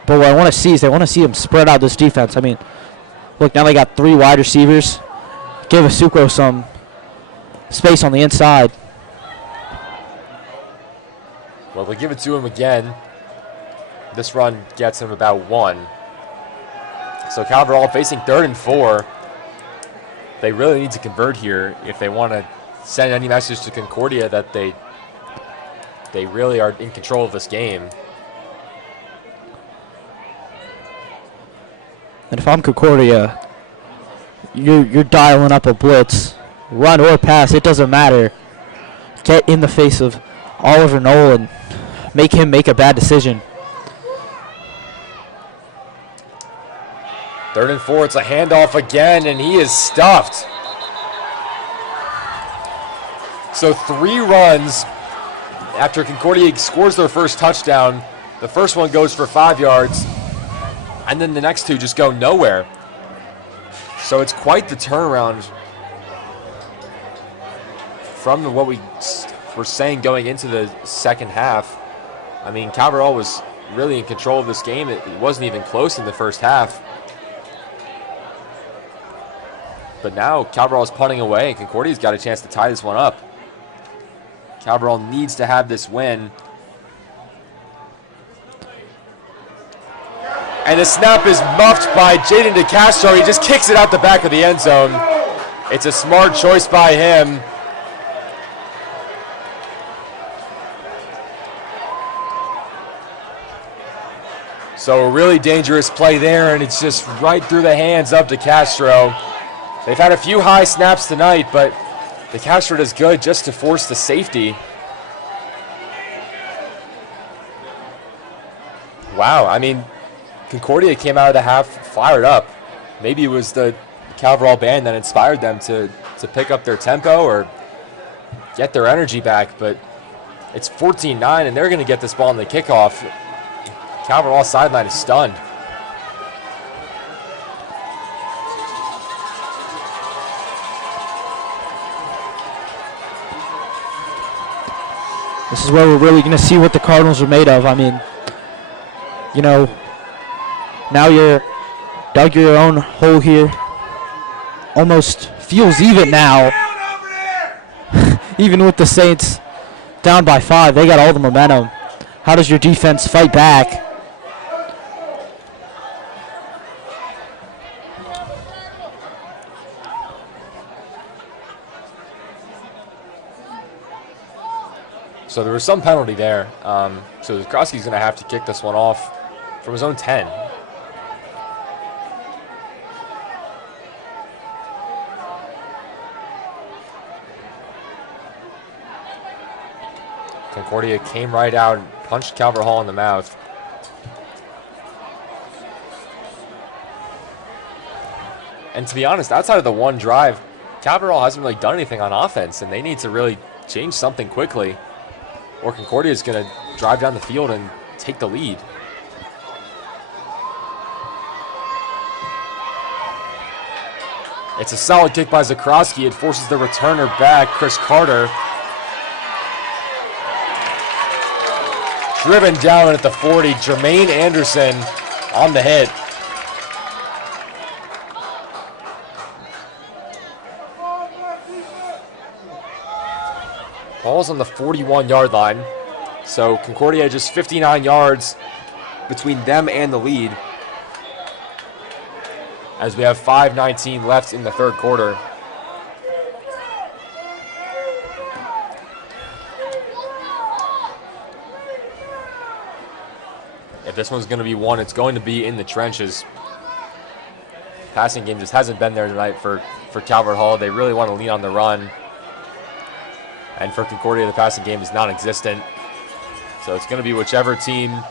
But what I want to see is I want to see them spread out this defense. I mean, look, now they got 3 wide receivers. Give Asuquo some space on the inside. Well, they give it to him again. This run gets him about 1. So Calvert Hall facing 3rd and 4. They really need to convert here if they want to send any message to Concordia that they really are in control of this game. And if I'm Concordia, you're dialing up a blitz, run or pass, it doesn't matter. Get in the face of Oliver Nolan, make him make a bad decision. 3rd and 4, it's a handoff again, and he is stuffed. So 3 runs after Concordia scores their first touchdown. The first one goes for 5 yards, and then the next 2 just go nowhere. So it's quite the turnaround from what we were saying going into the second half. I mean, Calvert Hall was really in control of this game. It wasn't even close in the first half. But now Calvert Hall is punting away, and Concordia's got a chance to tie this one up. Calvert Hall needs to have this win. And the snap is muffed by Jaden DeCastro. He just kicks it out the back of the end zone. It's a smart choice by him. So a really dangerous play there, and it's just right through the hands of DeCastro. They've had a few high snaps tonight, but DeCastro does good just to force the safety. Wow, I mean, Concordia came out of the half fired up. Maybe it was the Calvert Hall band that inspired them to pick up their tempo or get their energy back, but it's 14-9, and they're going to get this ball in the kickoff. Calvert Hall sideline is stunned. This is where we're really going to see what the Cardinals are made of. I mean, you know, now you're dug your own hole here. Almost feels even now. Even with the Saints down by 5, they got all the momentum. How does your defense fight back? So there was some penalty there. So Krosky's going to have to kick this one off from his own 10. Concordia came right out and punched Calvert Hall in the mouth. And to be honest, outside of the one drive, Calvert Hall hasn't really done anything on offense, and they need to really change something quickly, or Concordia is going to drive down the field and take the lead. It's a solid kick by Zakroski. It forces the returner back, Chris Carter. Driven down at the 40, Jermaine Anderson on the hit. Ball's on the 41-yard line. So Concordia just 59 yards between them and the lead. As we have 5:19 left in the third quarter. If this one's going to be won, it's going to be in the trenches. Passing game just hasn't been there tonight for Calvert Hall. They really want to lean on the run. And for Concordia, the passing game is non-existent. So it's going to be whichever team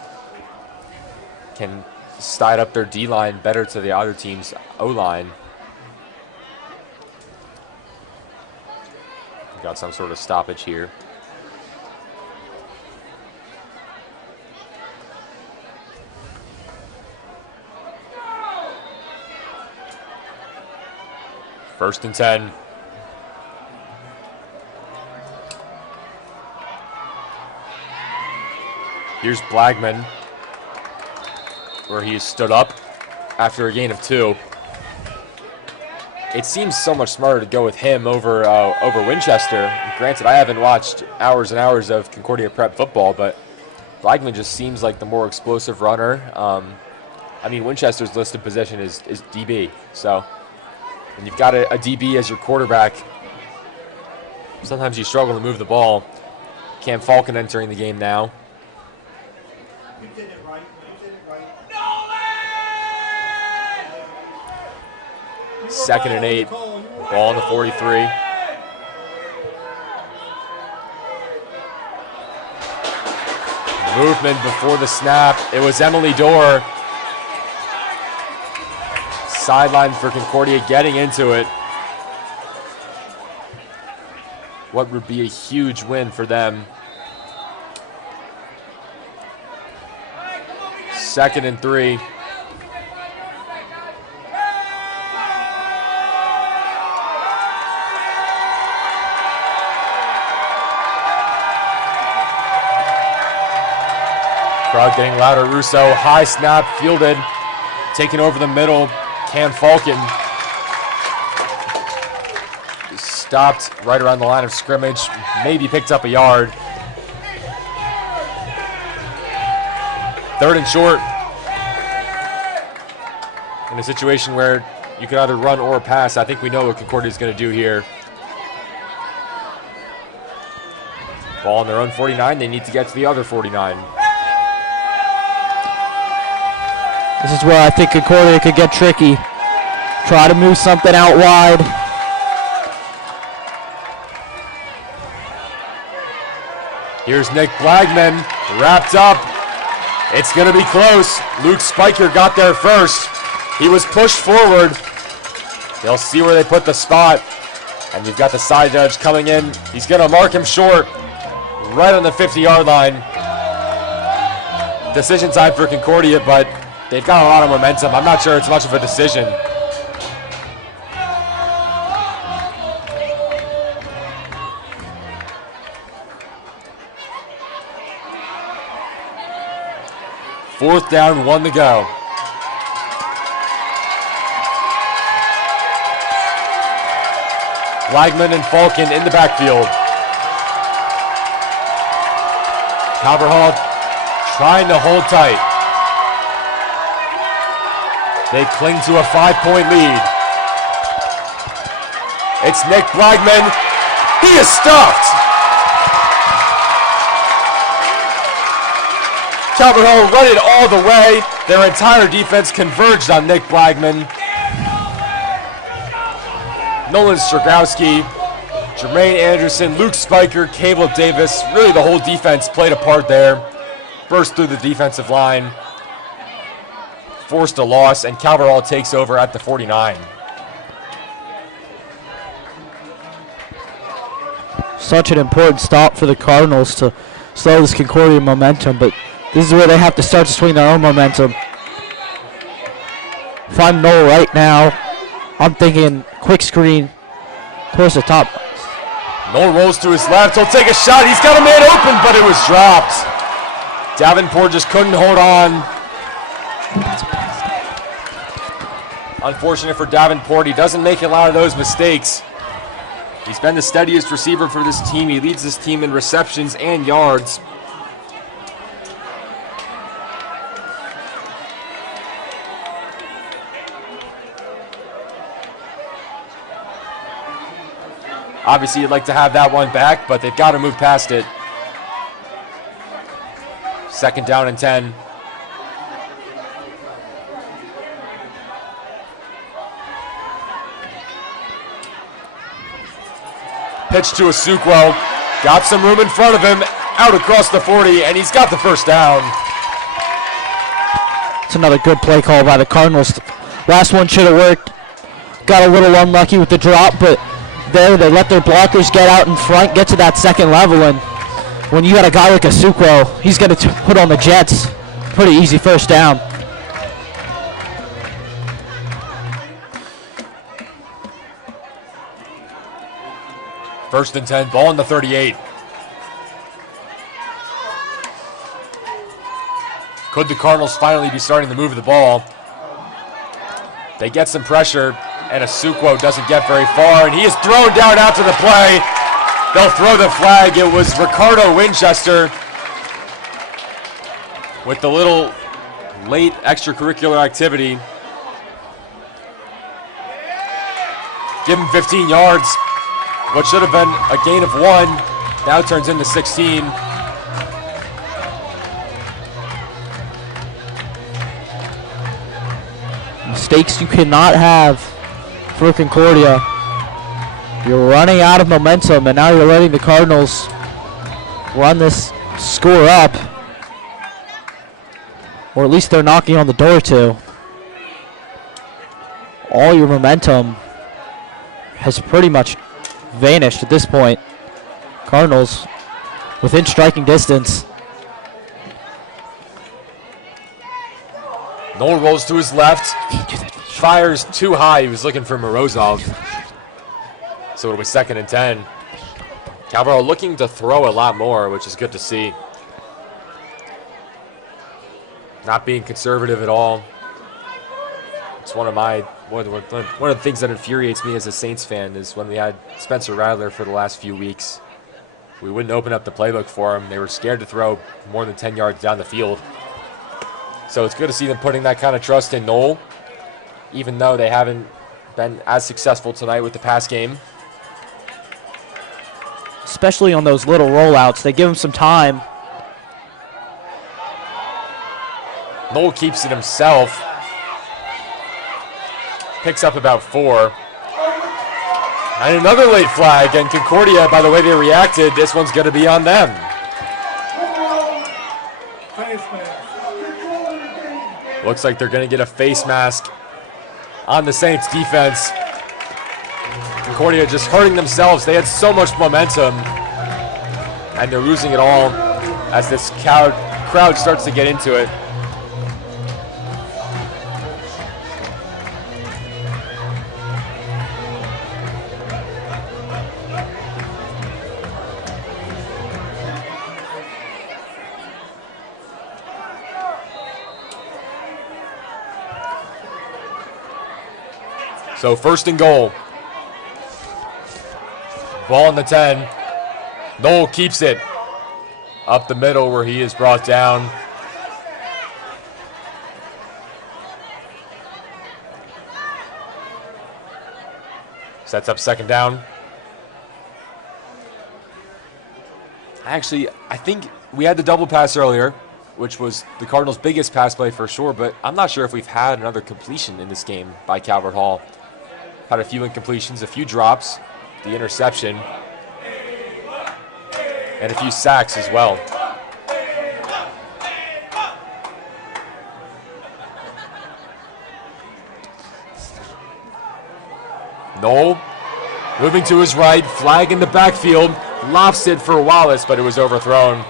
can side up their D-line better to the other team's O-line. Got some sort of stoppage here. First and 10. Here's Blagman, where he stood up after a gain of 2. It seems so much smarter to go with him over Winchester. Granted, I haven't watched hours and hours of Concordia prep football, but Blagman just seems like the more explosive runner. I mean, Winchester's listed position is DB, so when you've got a DB as your quarterback, sometimes you struggle to move the ball. Cam Falcon entering the game now. You did it right. You did it right. Second and 8. Ball on the 43. Movement before the snap. It was Emily Dorr. Sideline for Concordia getting into it. What would be a huge win for them. Second and 3. Crowd getting louder. Russo, high snap, fielded, taking over the middle. Cam Falcon stopped right around the line of scrimmage, maybe picked up a yard. Third and short. In a situation where you can either run or pass, I think we know what Concordia is going to do here. Ball on their own 49. They need to get to the other 49. This is where I think Concordia could get tricky. Try to move something out wide. Here's Nick Blagman, wrapped up. It's going to be close. Luke Spiker got there first. He was pushed forward. They'll see where they put the spot. And you've got the side judge coming in. He's going to mark him short, right on the 50-yard line. Decision time for Concordia, but they've got a lot of momentum. I'm not sure it's much of a decision. Fourth down, 1 to go. Blagman and Falcon in the backfield. Calvert Hall trying to hold tight. They cling to a 5-point lead. It's Nick Blagman. He is stuffed. Calvert Hall run it all the way. Their entire defense converged on Nick Blagman. Nolan Stragowski, Jermaine Anderson, Luke Spiker, Caleb Davis. Really the whole defense played a part there. Burst through the defensive line. Forced a loss, and Calvert Hall takes over at the 49. Such an important stop for the Cardinals to slow this Concordia momentum, but this is where they have to start to swing their own momentum. If I'm Noel right now, I'm thinking quick screen towards the top. Noel rolls to his left. He'll take a shot. He's got a man open, but it was dropped. Davenport just couldn't hold on. Unfortunate for Davenport. He doesn't make a lot of those mistakes. He's been the steadiest receiver for this team. He leads this team in receptions and yards. Obviously, you'd like to have that one back, but they've got to move past it. 2nd down and 10. Pitch to Asukwo. Got some room in front of him. Out across the 40, and he's got the 1st down. It's another good play call by the Cardinals. Last one should have worked. Got a little unlucky with the drop, but there they let their blockers get out in front, get to that 2nd level, and when you got a guy like Asukwo, he's going to put on the Jets. Pretty easy 1st down. First and 10, ball on the 38. Could the Cardinals finally be starting to move the ball? They get some pressure, and Asukwo doesn't get very far, and he is thrown down after the play. They'll throw the flag. It was Ricardo Winchester with the little late extracurricular activity. Give him 15 yards. What should have been a gain of 1 now turns into 16. Mistakes you cannot have for Concordia. You're running out of momentum, and now you're letting the Cardinals run this score up. Or at least they're knocking on the door to. All your momentum has pretty much vanished at this point. Cardinals within striking distance. Noel rolls to his left, fires too high. He was looking for Morozov. So it'll be 2nd and 10. Calvert Hall looking to throw a lot more, which is good to see. Not being conservative at all. It's one of the things that infuriates me as a Saints fan is when we had Spencer Rattler for the last few weeks. We wouldn't open up the playbook for him. They were scared to throw more than 10 yards down the field. So it's good to see them putting that kind of trust in Noel, even though they haven't been as successful tonight with the pass game. Especially on those little rollouts. They give him some time. Noel keeps it himself. Picks up about 4. And another late flag, and Concordia, by the way they reacted, this one's going to be on them. Looks like they're going to get a face mask on the Saints defense. Concordia just hurting themselves. They had so much momentum, and they're losing it all as this crowd starts to get into it. So 1st and goal. Ball on the 10. Noel keeps it up the middle where he is brought down. Sets up 2nd down. Actually, I think we had the double pass earlier, which was the Cardinals' biggest pass play for sure, but I'm not sure if we've had another completion in this game by Calvert Hall. Had a few incompletions, a few drops, the interception, and a few sacks as well. Noel moving to his right, flag in the backfield, lofts it for Wallace, but it was overthrown.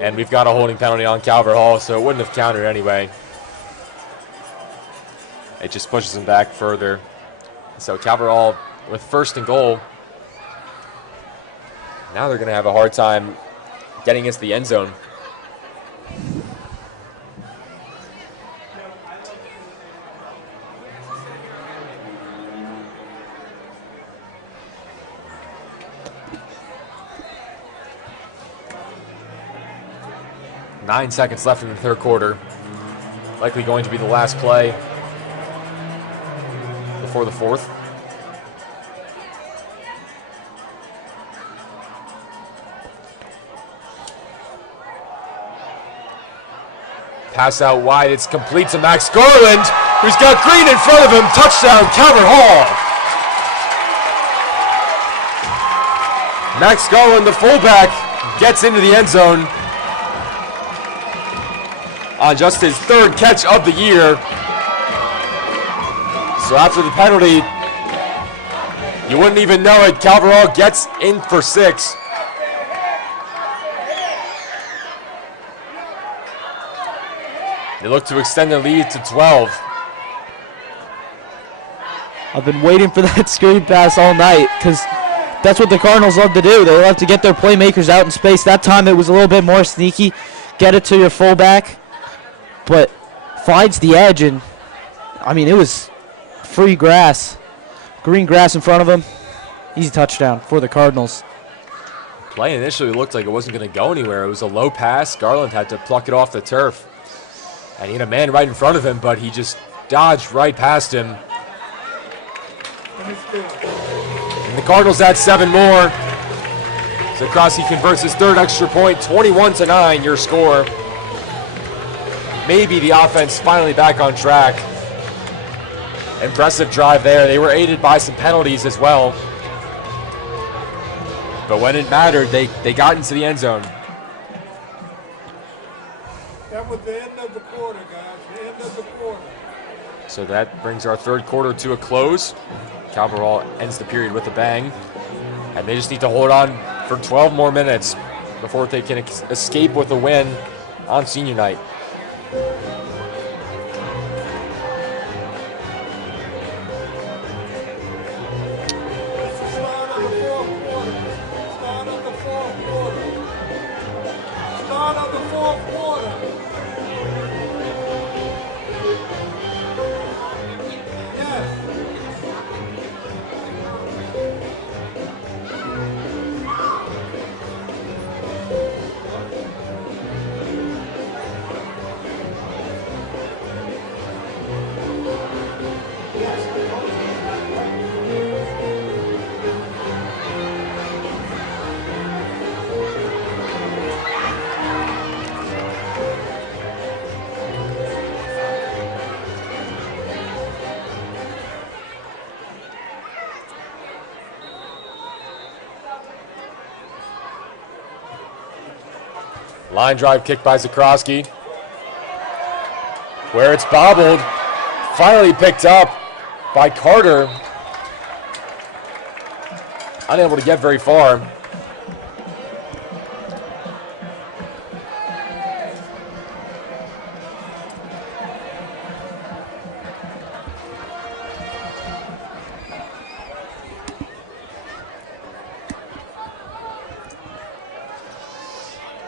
And we've got a holding penalty on Calvert Hall, so it wouldn't have counted anyway. It just pushes him back further. So Calvert Hall with 1st and goal. Now they're going to have a hard time getting into the end zone. Nine seconds left in the 3rd quarter. Likely going to be the last play before the 4th. Pass out wide. It's complete to Max Garland, who's got Green in front of him. Touchdown, Calvert Hall. Max Garland, the fullback, gets into the end zone on just his third catch of the year. So after the penalty, you wouldn't even know it. Calvert Hall gets in for 6. They look to extend the lead to 12. I've been waiting for that screen pass all night because that's what the Cardinals love to do. They love to get their playmakers out in space. That time it was a little bit more sneaky. Get it to your fullback, but finds the edge, and I mean, it was free grass, green grass in front of him. Easy touchdown for the Cardinals. Play initially looked like it wasn't going to go anywhere. It was a low pass. Garland had to pluck it off the turf. And he had a man right in front of him, but he just dodged right past him. And the Cardinals add 7 more. Zakowski converts his third extra point, 21-9, your score. Maybe the offense finally back on track. Impressive drive there. They were aided by some penalties as well. But when it mattered, they got into the end zone. That was the end of the quarter, guys. The end of the quarter. So that brings our third quarter to a close. Calvert Hall ends the period with a bang. And they just need to hold on for 12 more minutes before they can escape with a win on senior night. Line drive kick by Zakowski, where it's bobbled, finally picked up by Carter. Unable to get very far.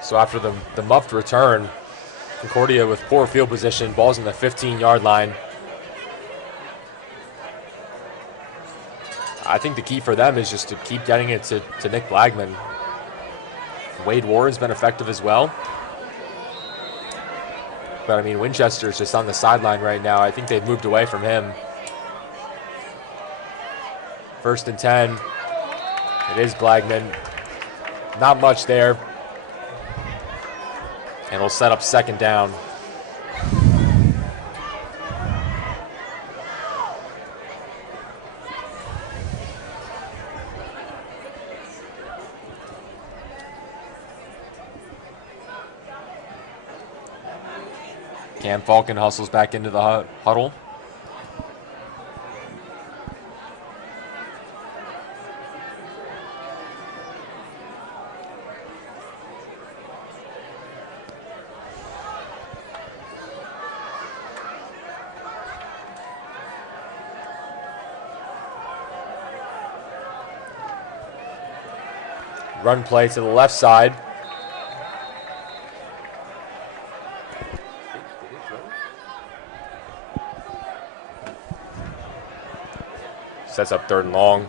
So after the muffed return, Concordia with poor field position, ball's in the 15-yard line. I think the key for them is just to keep getting it to Nick Blagman. Wade Warren's been effective as well. But I mean, Winchester's just on the sideline right now. I think they've moved away from him. 1st and 10. It is Blagman. Not much there. And we'll set up 2nd down. Cam Falcon hustles back into the huddle. Run play to the left side. Sets up 3rd and long.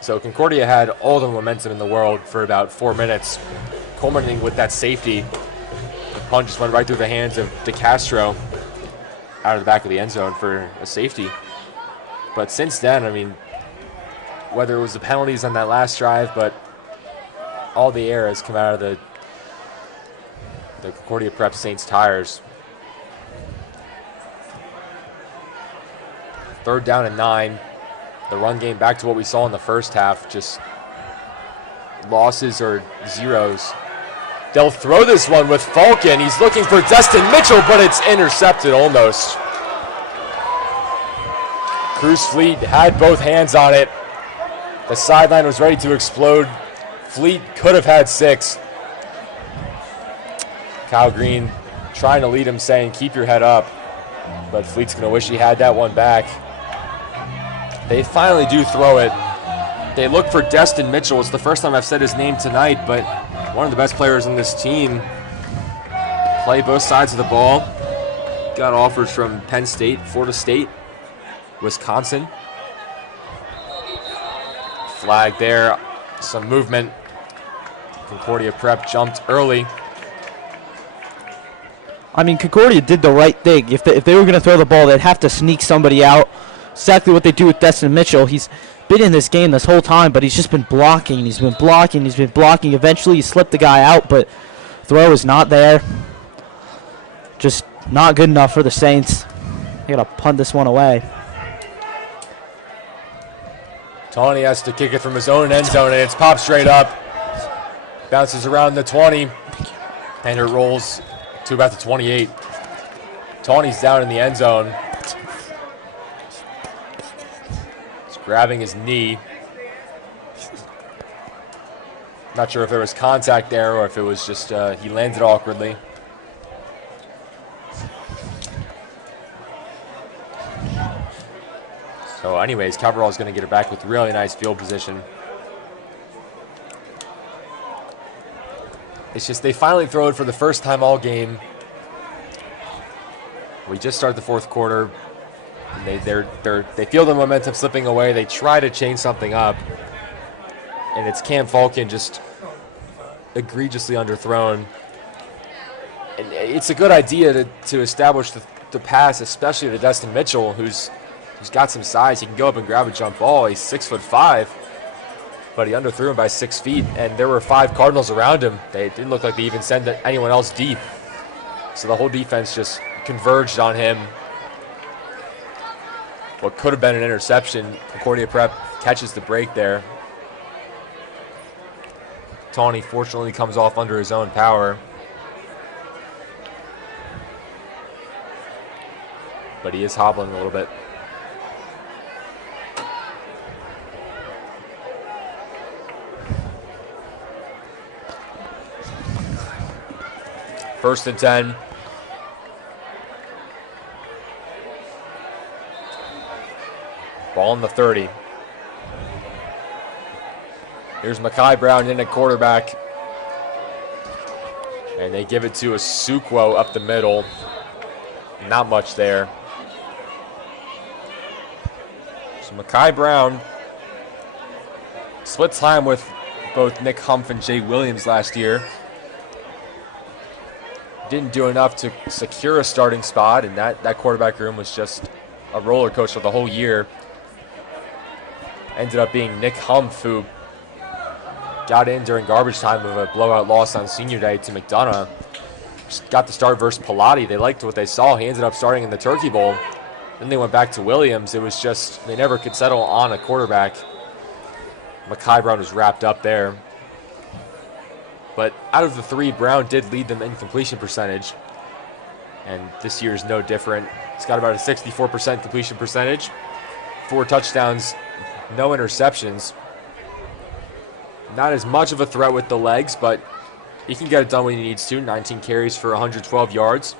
So Concordia had all the momentum in the world for about 4 minutes, culminating with that safety. The punt just went right through the hands of DeCastro out of the back of the end zone for a safety. But since then, I mean, whether it was the penalties on that last drive, but all the air has come out of the the Concordia Prep Saints tires. 3rd down and 9. The run game back to what we saw in the first half, just losses or zeros. They'll throw this one with Falcon. He's looking for Destin Mitchell, but it's intercepted almost. Cruz Fleet had both hands on it. The sideline was ready to explode. Fleet could have had 6. Kyle Green trying to lead him, saying, keep your head up. But Fleet's going to wish he had that one back. They finally do throw it. They look for Destin Mitchell. It's the first time I've said his name tonight, but one of the best players in this team. Play both sides of the ball. Got offers from Penn State, Florida State, Wisconsin. Flag there. Some movement. Concordia Prep jumped early. I mean, Concordia did the right thing. If they were going to throw the ball, they'd have to sneak somebody out. Exactly what they do with Destin Mitchell. He's been in this game this whole time, but he's just been blocking. He's been blocking. He's been blocking. Eventually, he slipped the guy out, but throw is not there. Just not good enough for the Saints. They got to punt this one away. Tawny has to kick it from his own end zone, and it's popped straight up. Bounces around the 20, and it rolls to about the 28. Tawny's down in the end zone. Grabbing his knee. Not sure if there was contact there or if it was just he landed awkwardly. So anyways, Calvert Hall is going to get it back with really nice field position. It's just they finally throw it for the first time all game. We just start the 4th quarter. They feel the momentum slipping away. They try to change something up. And it's Cam Falcon just egregiously underthrown. And it's a good idea to establish the pass, especially to Destin Mitchell, who's got some size. He can go up and grab a jump ball. He's 6'5", but he underthrew him by 6 feet. And there were 5 Cardinals around him. They didn't look like they even sent anyone else deep. So the whole defense just converged on him. What could have been an interception. Concordia Prep catches the break there. Tawny fortunately comes off under his own power. But he is hobbling a little bit. First and 10. Ball on the 30. Here's Makai Brown in at quarterback. And they give it to Asukwo up the middle. Not much there. So Makai Brown split time with both Nick Humph and Jay Williams last year. Didn't do enough to secure a starting spot, and that quarterback room was just a roller coaster the whole year. Ended up being Nick Humph, who got in during garbage time of a blowout loss on senior day to McDonough. Just got to start versus Pilati. They liked what they saw. He ended up starting in the Turkey Bowl. Then they went back to Williams. It was just, they never could settle on a quarterback. Makai Brown was wrapped up there. But out of the 3, Brown did lead them in completion percentage. And this year is no different. He's got about a 64% completion percentage. 4 touchdowns, no interceptions. Not as much of a threat with the legs, but he can get it done when he needs to. 19 carries for 112 yards.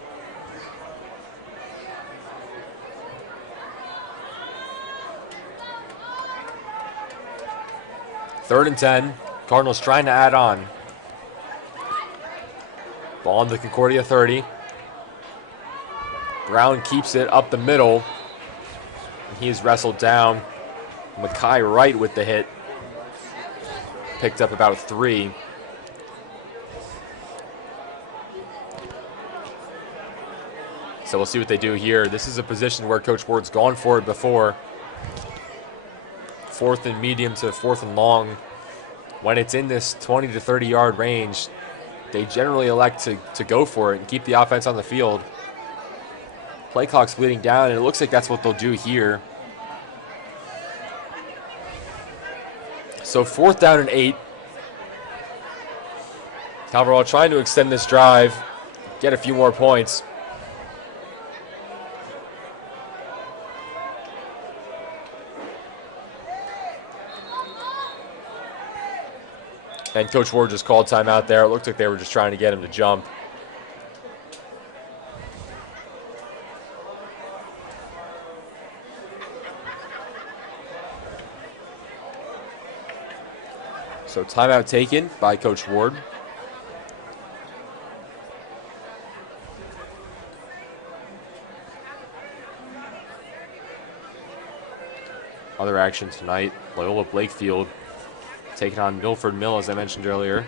Third and 10. Cardinals trying to add on. Ball on the Concordia 30. Brown keeps it up the middle. He is wrestled down. Makai Wright with the hit. Picked up about 3. So we'll see what they do here. This is a position where Coach Ward's gone for it before. 4th and medium to 4th and long. When it's in this 20 to 30 yard range, they generally elect to go for it and keep the offense on the field. Play clock's bleeding down, and it looks like that's what they'll do here. So 4th down and 8. Calvert Hall trying to extend this drive, get a few more points. And Coach Ward just called timeout there. It looked like they were just trying to get him to jump. So timeout taken by Coach Ward. Other action tonight, Loyola Blakefield taking on Milford Mill, as I mentioned earlier.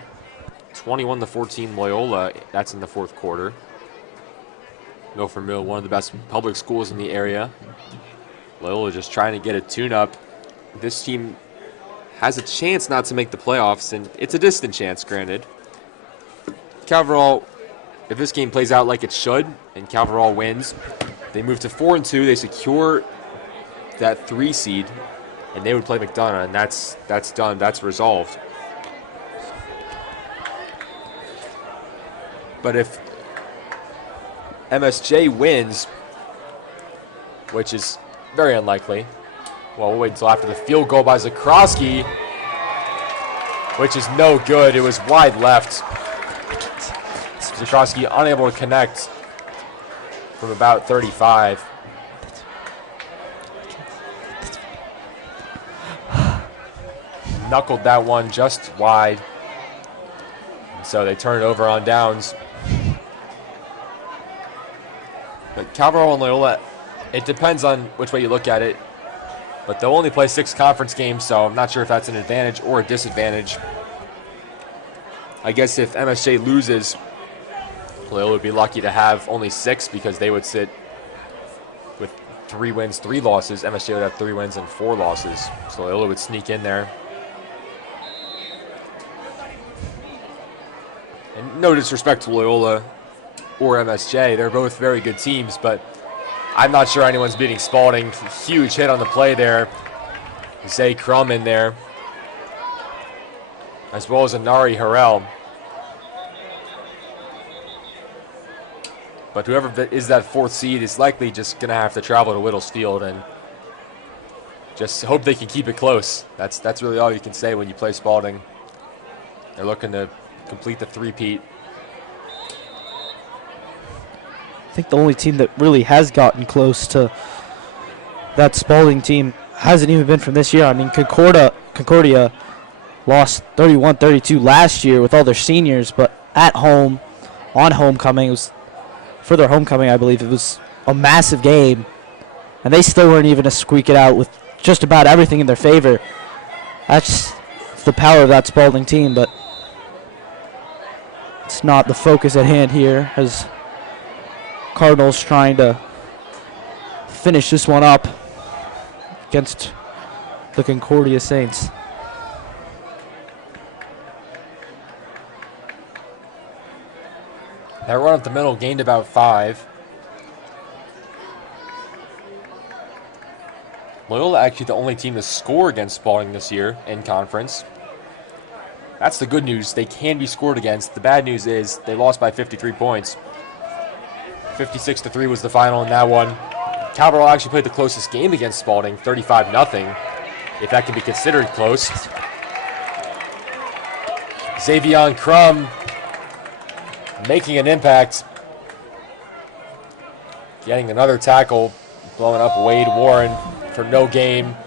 21-14 Loyola, that's in the 4th quarter. Milford Mill, one of the best public schools in the area. Loyola just trying to get a tune-up. This team has a chance not to make the playoffs, and it's a distant chance, granted. Calvert Hall, if this game plays out like it should, and Calvert Hall wins, they move to 4-2, they secure that 3 seed, and they would play McDonough, and that's done, that's resolved. But if MSJ wins, which is very unlikely, well, we'll wait until after the field goal by Zakroski, which is no good. It was wide left. Zakroski unable to connect from about 35. Knuckled that one just wide. So they turn it over on downs. But Calvert Hall and Loyola, it depends on which way you look at it. But they'll only play 6 conference games, so I'm not sure if that's an advantage or a disadvantage. I guess if MSJ loses, Loyola would be lucky to have only 6 because they would sit with 3 wins, 3 losses. MSJ would have 3 wins and 4 losses. So Loyola would sneak in there. And no disrespect to Loyola or MSJ. They're both very good teams, but I'm not sure anyone's beating Spalding. Huge hit on the play there. Zay Crum in there, as well as Anari Harrell. But whoever is that 4th seed is likely just going to have to travel to Whittles Field and just hope they can keep it close. That's really all you can say when you play Spalding. They're looking to complete the three-peat. I think the only team that really has gotten close to that Spalding team hasn't even been from this year. I mean, Concordia lost 31-32 last year with all their seniors, but at home, on homecoming, it was for their homecoming, I believe. It was a massive game, and they still weren't even to squeak it out with just about everything in their favor. That's the power of that Spalding team, but it's not the focus at hand here as Cardinals trying to finish this one up against the Concordia Saints. That run up the middle gained about 5. Loyola actually the only team to score against Spalding this year in conference. That's the good news. They can be scored against. The bad news is they lost by 53 points. 56-3 was the final in that one. Calvert Hall actually played the closest game against Spalding, 35-0, if that can be considered close. Xavion Crum making an impact. Getting another tackle, blowing up Wade Warren for no gain.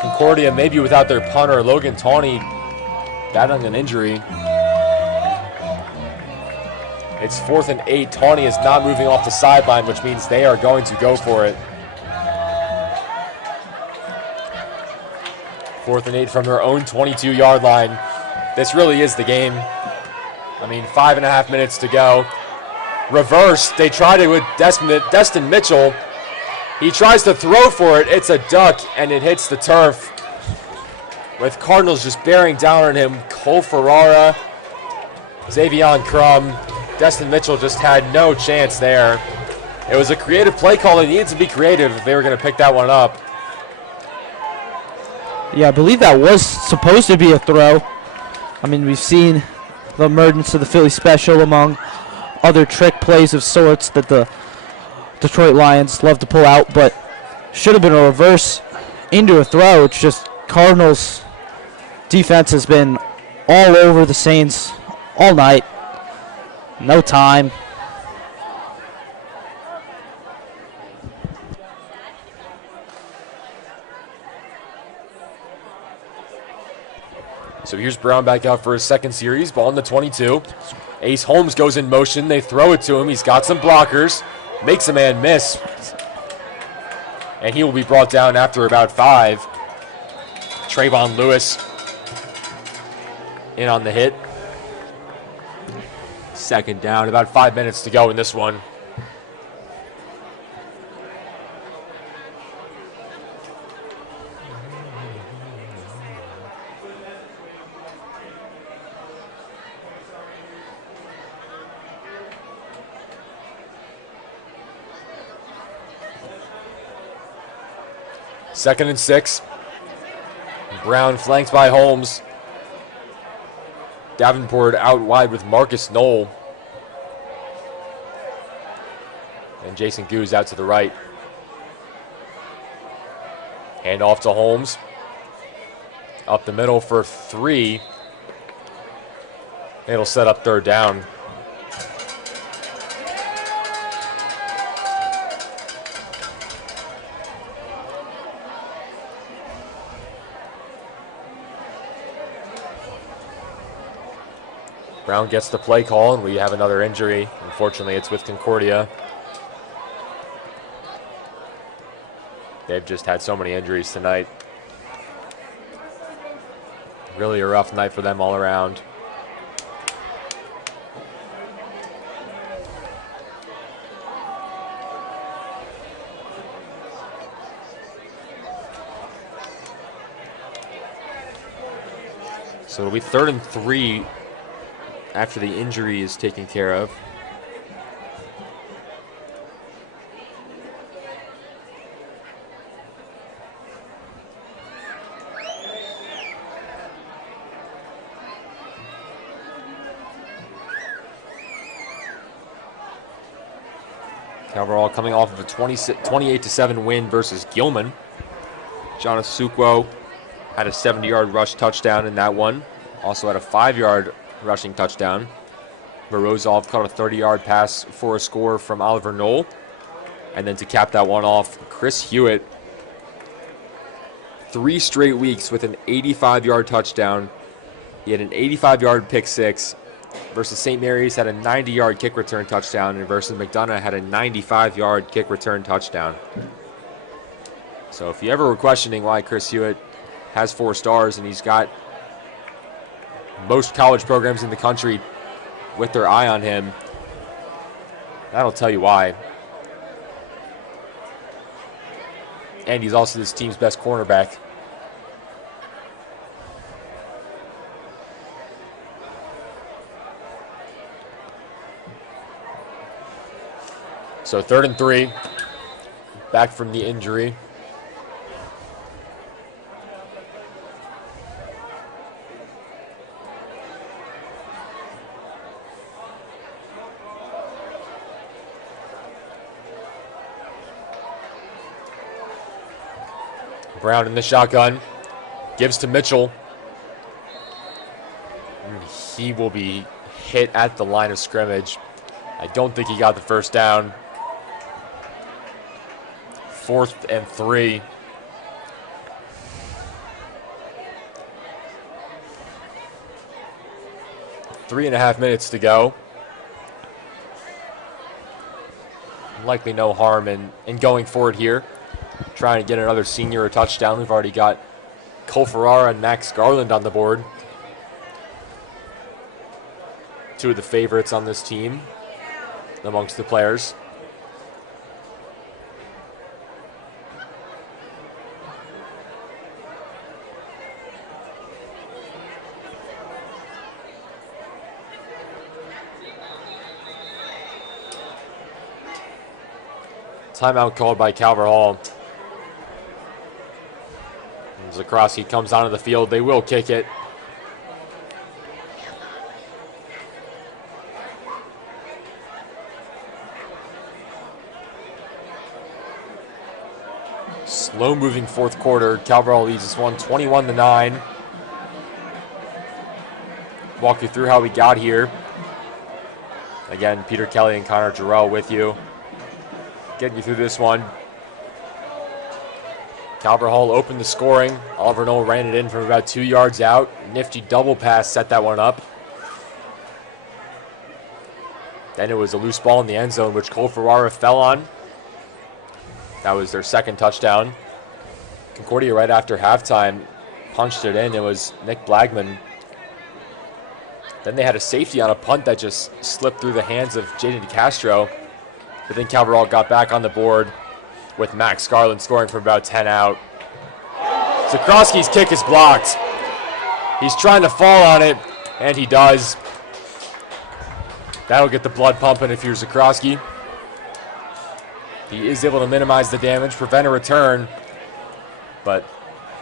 Concordia maybe without their punter, Logan Tawney, battling an injury. It's 4th and 8. Tawney is not moving off the sideline, which means they are going to go for it. 4th and 8 from their own 22-yard line. This really is the game. I mean, 5.5 minutes to go. Reverse. They try to with Destin Mitchell. He tries to throw for it. It's a duck, and it hits the turf. with Cardinals just bearing down on him. Cole Ferrara, Xavion Crum, Destin Mitchell just had no chance there. It was a creative play call. They needed to be creative if they were going to pick that one up. Yeah, I believe that was supposed to be a throw. I mean, we've seen the emergence of the Philly special among other trick plays of sorts that the Detroit Lions love to pull out, but should have been a reverse into a throw. It's just Cardinals defense has been all over the Saints all night. No time. So here's Brown back out for his second series. Ball in the 22. Ace Holmes goes in motion. They throw it to him. He's got some blockers. Makes a man miss. And he will be brought down after about 5. Trayvon Lewis in on the hit. Second down. About 5 minutes to go in this one. Second and 6. Brown flanked by Holmes. Davenport out wide with Marcus Knoll. And Jason Goose out to the right. Hand off to Holmes. Up the middle for 3. It'll set up third down. Brown gets the play call, and we have another injury. Unfortunately, it's with Concordia. They've just had so many injuries tonight. Really a rough night for them all around. So it'll be 3rd and 3 after the injury is taken care of. Calvert Hall coming off of a 28-7 win versus Gilman. John Asukwo had a 70-yard rush touchdown in that one. Also had a 5-yard rushing touchdown. Morozov caught a 30-yard pass for a score from Oliver Knoll. And then to cap that one off, Chris Hewitt, 3 straight weeks with an 85-yard touchdown. He had an 85-yard pick six. Versus St. Mary's had a 90-yard kick return touchdown, and versus McDonough had a 95-yard kick return touchdown. So if you ever were questioning why Chris Hewitt has 4 stars and he's got most college programs in the country with their eye on him, that'll tell you why. And he's also this team's best cornerback. So 3rd and 3, back from the injury. Brown in the shotgun, gives to Mitchell. He will be hit at the line of scrimmage. I don't think he got the first down. 4th and 3. Three and a half minutes to go. Likely no harm in going forward here. Trying to get another senior a touchdown. We've already got Cole Ferrara and Max Garland on the board. 2 of the favorites on this team amongst the players. Timeout called by Calvert Hall. Zakroski comes onto the field. They will kick it. Slow-moving fourth quarter. Calvert Hall leads this one 21-9. Walk you through how we got here. Again, Peter Kelly and Connor Jarrell with you. Getting you through this one. Calvert Hall opened the scoring. Oliver Knoll ran it in from about 2 yards out. Nifty double pass set that one up. Then it was a loose ball in the end zone, which Cole Ferrara fell on. That was their second touchdown. Concordia, right after halftime, punched it in. It was Nick Blagman. Then they had a safety on a punt that just slipped through the hands of Jaden DeCastro. But then Calvert Hall got back on the board with Max Garland scoring from about 10 out. Zakroski's kick is blocked. He's trying to fall on it, and he does. That'll get the blood pumping if you're Zakroski. He is able to minimize the damage, prevent a return, but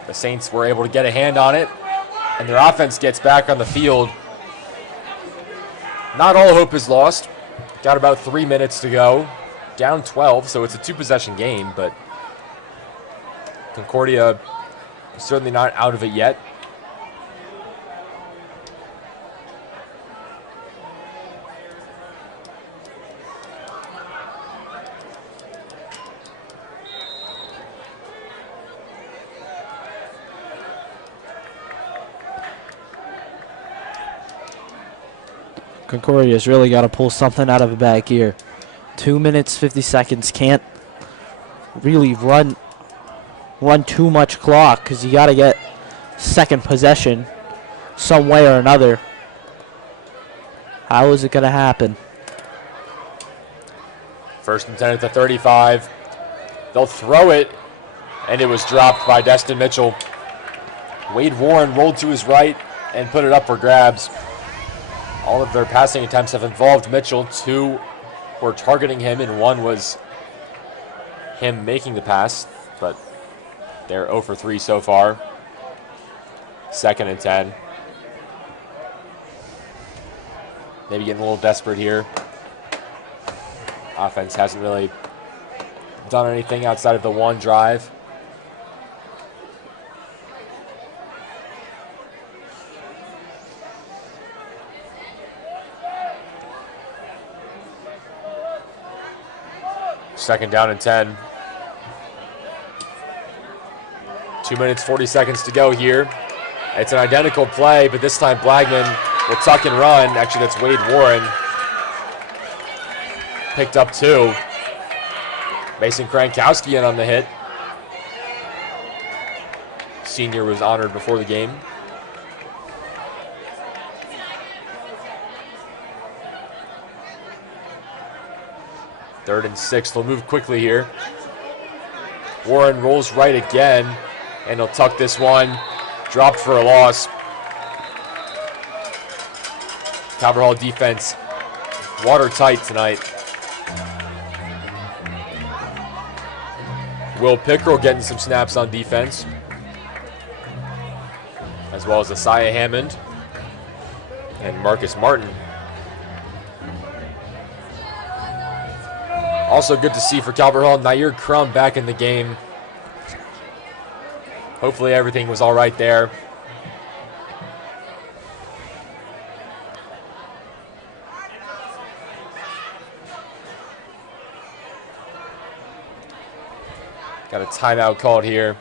the Saints were able to get a hand on it, and their offense gets back on the field. Not all hope is lost. Got about 3 minutes to go. Down 12, so it's a two-possession game, but Concordia is certainly not out of it yet. Concordia's really got to pull something out of a bag here. 2 minutes, 50 seconds. Can't really run too much clock because you got to get second possession some way or another. How is it going to happen? First and 10 at the 35. They'll throw it, and it was dropped by Destin Mitchell. Wade Warren rolled to his right and put it up for grabs. All of their passing attempts have involved Mitchell. 2 were targeting him, and 1 was him making the pass, but they're 0 for 3 so far. Second and 10. Maybe getting a little desperate here. Offense hasn't really done anything outside of the one drive. Second down and 10. 2 minutes, 40 seconds to go here. It's an identical play, but this time Blagman will tuck and run. Actually, that's Wade Warren. Picked up 2. Mason Krankowski in on the hit. Senior was honored before the game. Third and 6. They'll move quickly here. Warren rolls right again, and he'll tuck this one. Dropped for a loss. Calvert Hall defense watertight tonight. Will Pickrell getting some snaps on defense, as well as Isaiah Hammond and Marcus Martin. Also good to see for Calvert Hall, Nair Crum back in the game. Hopefully everything was all right there. Got a timeout called here.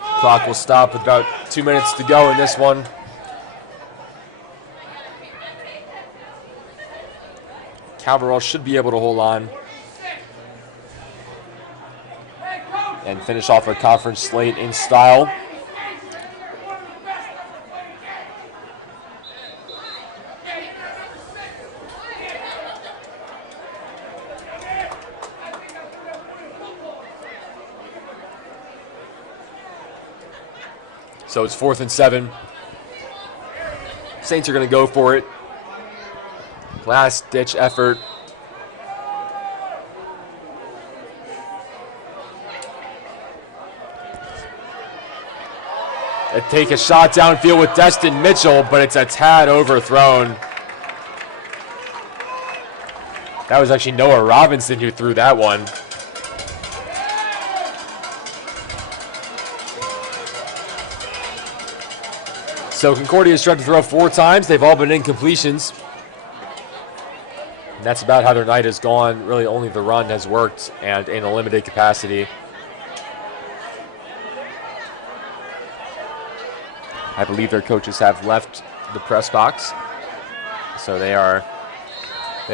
Clock will stop with about 2 minutes to go in this one. Calvert Hall should be able to hold on and finish off a conference slate in style. So it's 4th and 7. Saints are going to go for it. Last ditch effort. take a shot downfield with Destin Mitchell, but it's a tad overthrown. That was actually Noah Robinson who threw that one. So Concordia's tried to throw 4 times. They've all been incompletions. And that's about how their night has gone. Really only the run has worked, and in a limited capacity. I believe their coaches have left the press box. So they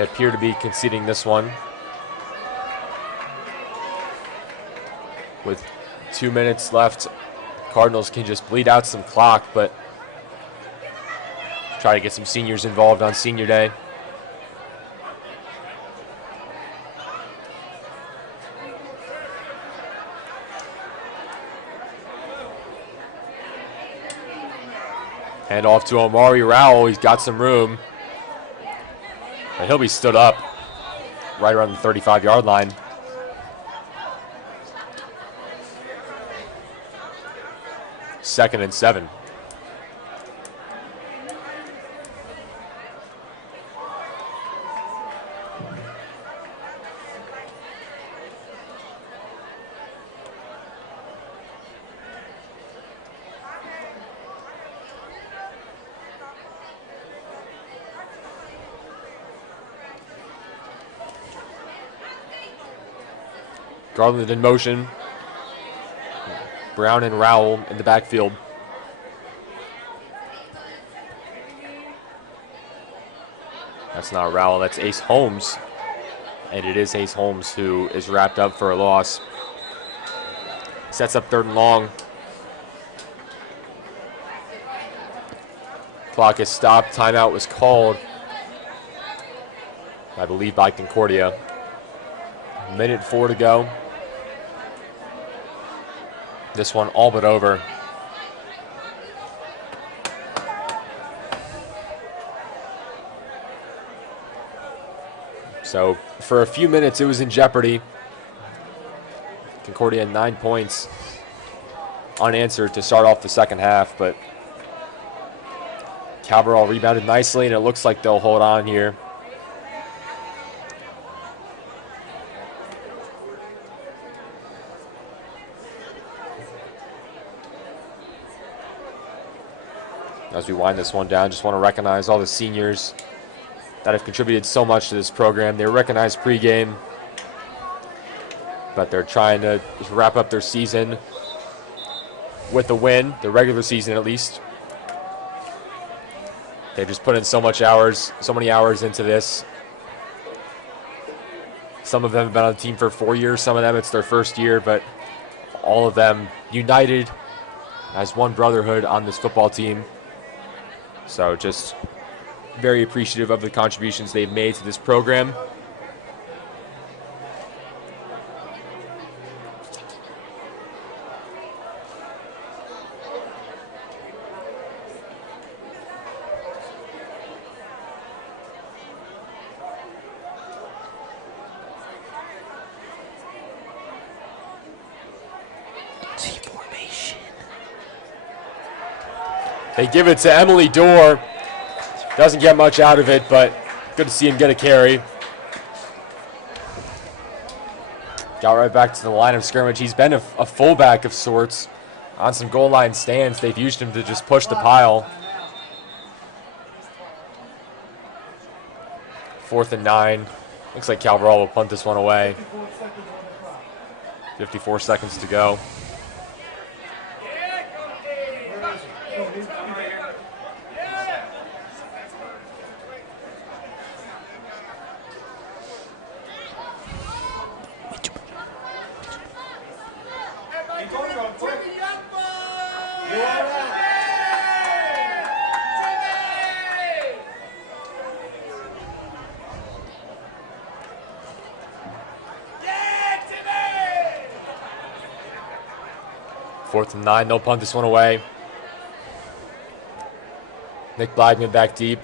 appear to be conceding this one. With 2 minutes left, Cardinals can just bleed out some clock, but try to get some seniors involved on senior day. Hand off to Omari Rowell. He's got some room. And he'll be stood up right around the 35-yard line. Second and 7. Garland in motion. Brown and Rowell in the backfield. That's not Rowell, that's Ace Holmes. And it is Ace Holmes who is wrapped up for a loss. Sets up 3rd and long. Clock is stopped. Timeout was called, I believe, by Concordia. 1:04 to go. This one all but over. So for a few minutes it was in jeopardy. Concordia had 9 points unanswered to start off the second half, but Calvert Hall rebounded nicely, and it looks like they'll hold on here. As we wind this one down, just want to recognize all the seniors that have contributed so much to this program. They were recognized pregame, but they're trying to wrap up their season with a win, the regular season at least. They've just put in so many hours into this. Some of them have been on the team for 4 years, some of them it's their first year, but all of them united as one brotherhood on this football team. So just very appreciative of the contributions they've made to this program. They give it to Emily Dorr. Doesn't get much out of it, but good to see him get a carry. Got right back to the line of scrimmage. He's been a fullback of sorts on some goal line stands. They've used him to just push the pile. 4th and 9. Looks like Calvert Hall will punt this one away. 54 seconds to go. Fourth and 9, they'll punt this one away. Nick Blackman back deep.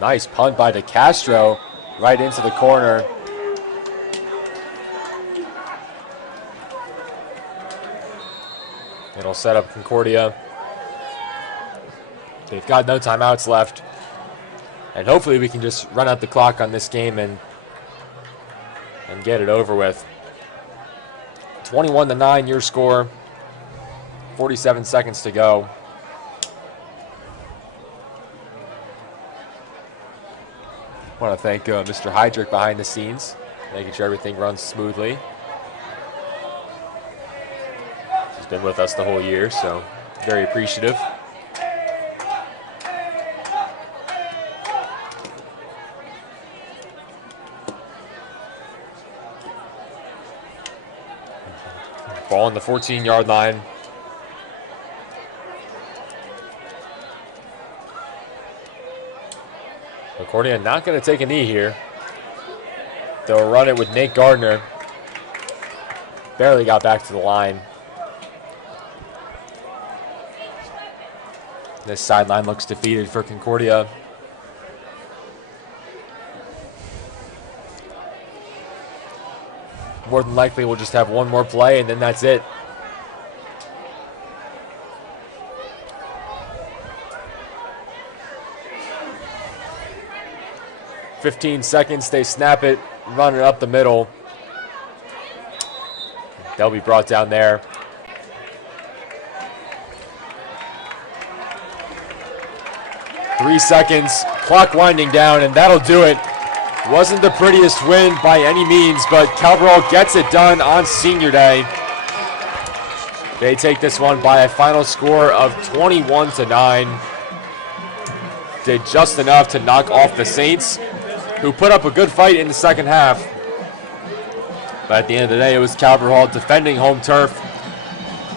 Nice punt by DeCastro right into the corner. It'll set up Concordia. They've got no timeouts left. And hopefully we can just run out the clock on this game and get it over with. 21-9 your score. 47 seconds to go. I want to thank Mr. Heydrich behind the scenes, making sure everything runs smoothly. He's been with us the whole year, so very appreciative. Ball on the 14-yard line. Concordia not going to take a knee here. They'll run it with Nate Gardner. Barely got back to the line. This sideline looks defeated for Concordia. More than likely, we'll just have one more play, and then that's it. "15 seconds, they snap it, run it up the middle. They'll be brought down there. "3 seconds, clock winding down, and that'll do it. Wasn't the prettiest win by any means, but Calvert Hall gets it done on Senior Day. They take this one by a final score of 21-9. Did just enough to knock off the Saints, who put up a good fight in the second half. But at the end of the day, it was Calvert Hall defending home turf,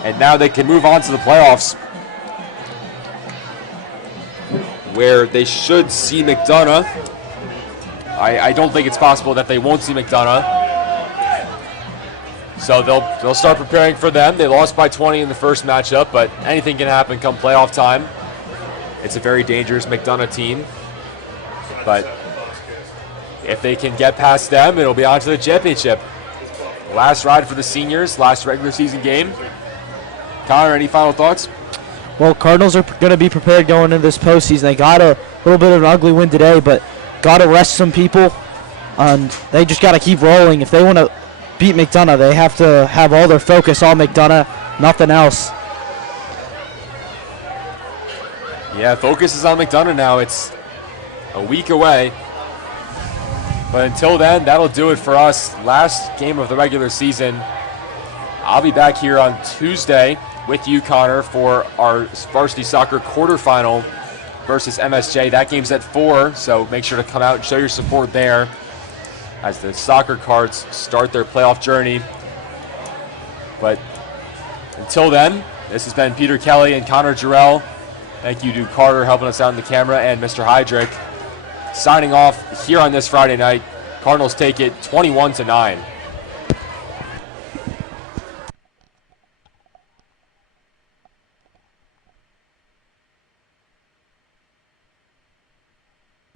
and now they can move on to the playoffs, where they should see McDonough. I don't think it's possible that they won't see McDonough. So they'll start preparing for them. They lost by 20 in the first matchup, but anything can happen come playoff time. It's a very dangerous McDonough team. But if they can get past them, it'll be on to the championship. Last ride for the seniors, last regular season game. Connor, any final thoughts? Well, Cardinals are going to be prepared going into this postseason. They got a little bit of an ugly win today, but got to rest some people. And they just got to keep rolling. If they want to beat McDonough, they have to have all their focus on McDonough, nothing else. Yeah, focus is on McDonough now. It's a week away. But until then, that'll do it for us. Last game of the regular season. I'll be back here on Tuesday with you, Connor, for our varsity soccer quarterfinal versus MSJ. That game's at 4, so make sure to come out and show your support there as the soccer cards start their playoff journey. But until then, this has been Peter Kelly and Connor Jarrell. Thank you to Carter helping us out on the camera and Mr. Heydrich. Signing off here on this Friday night. Cardinals take it 21-9.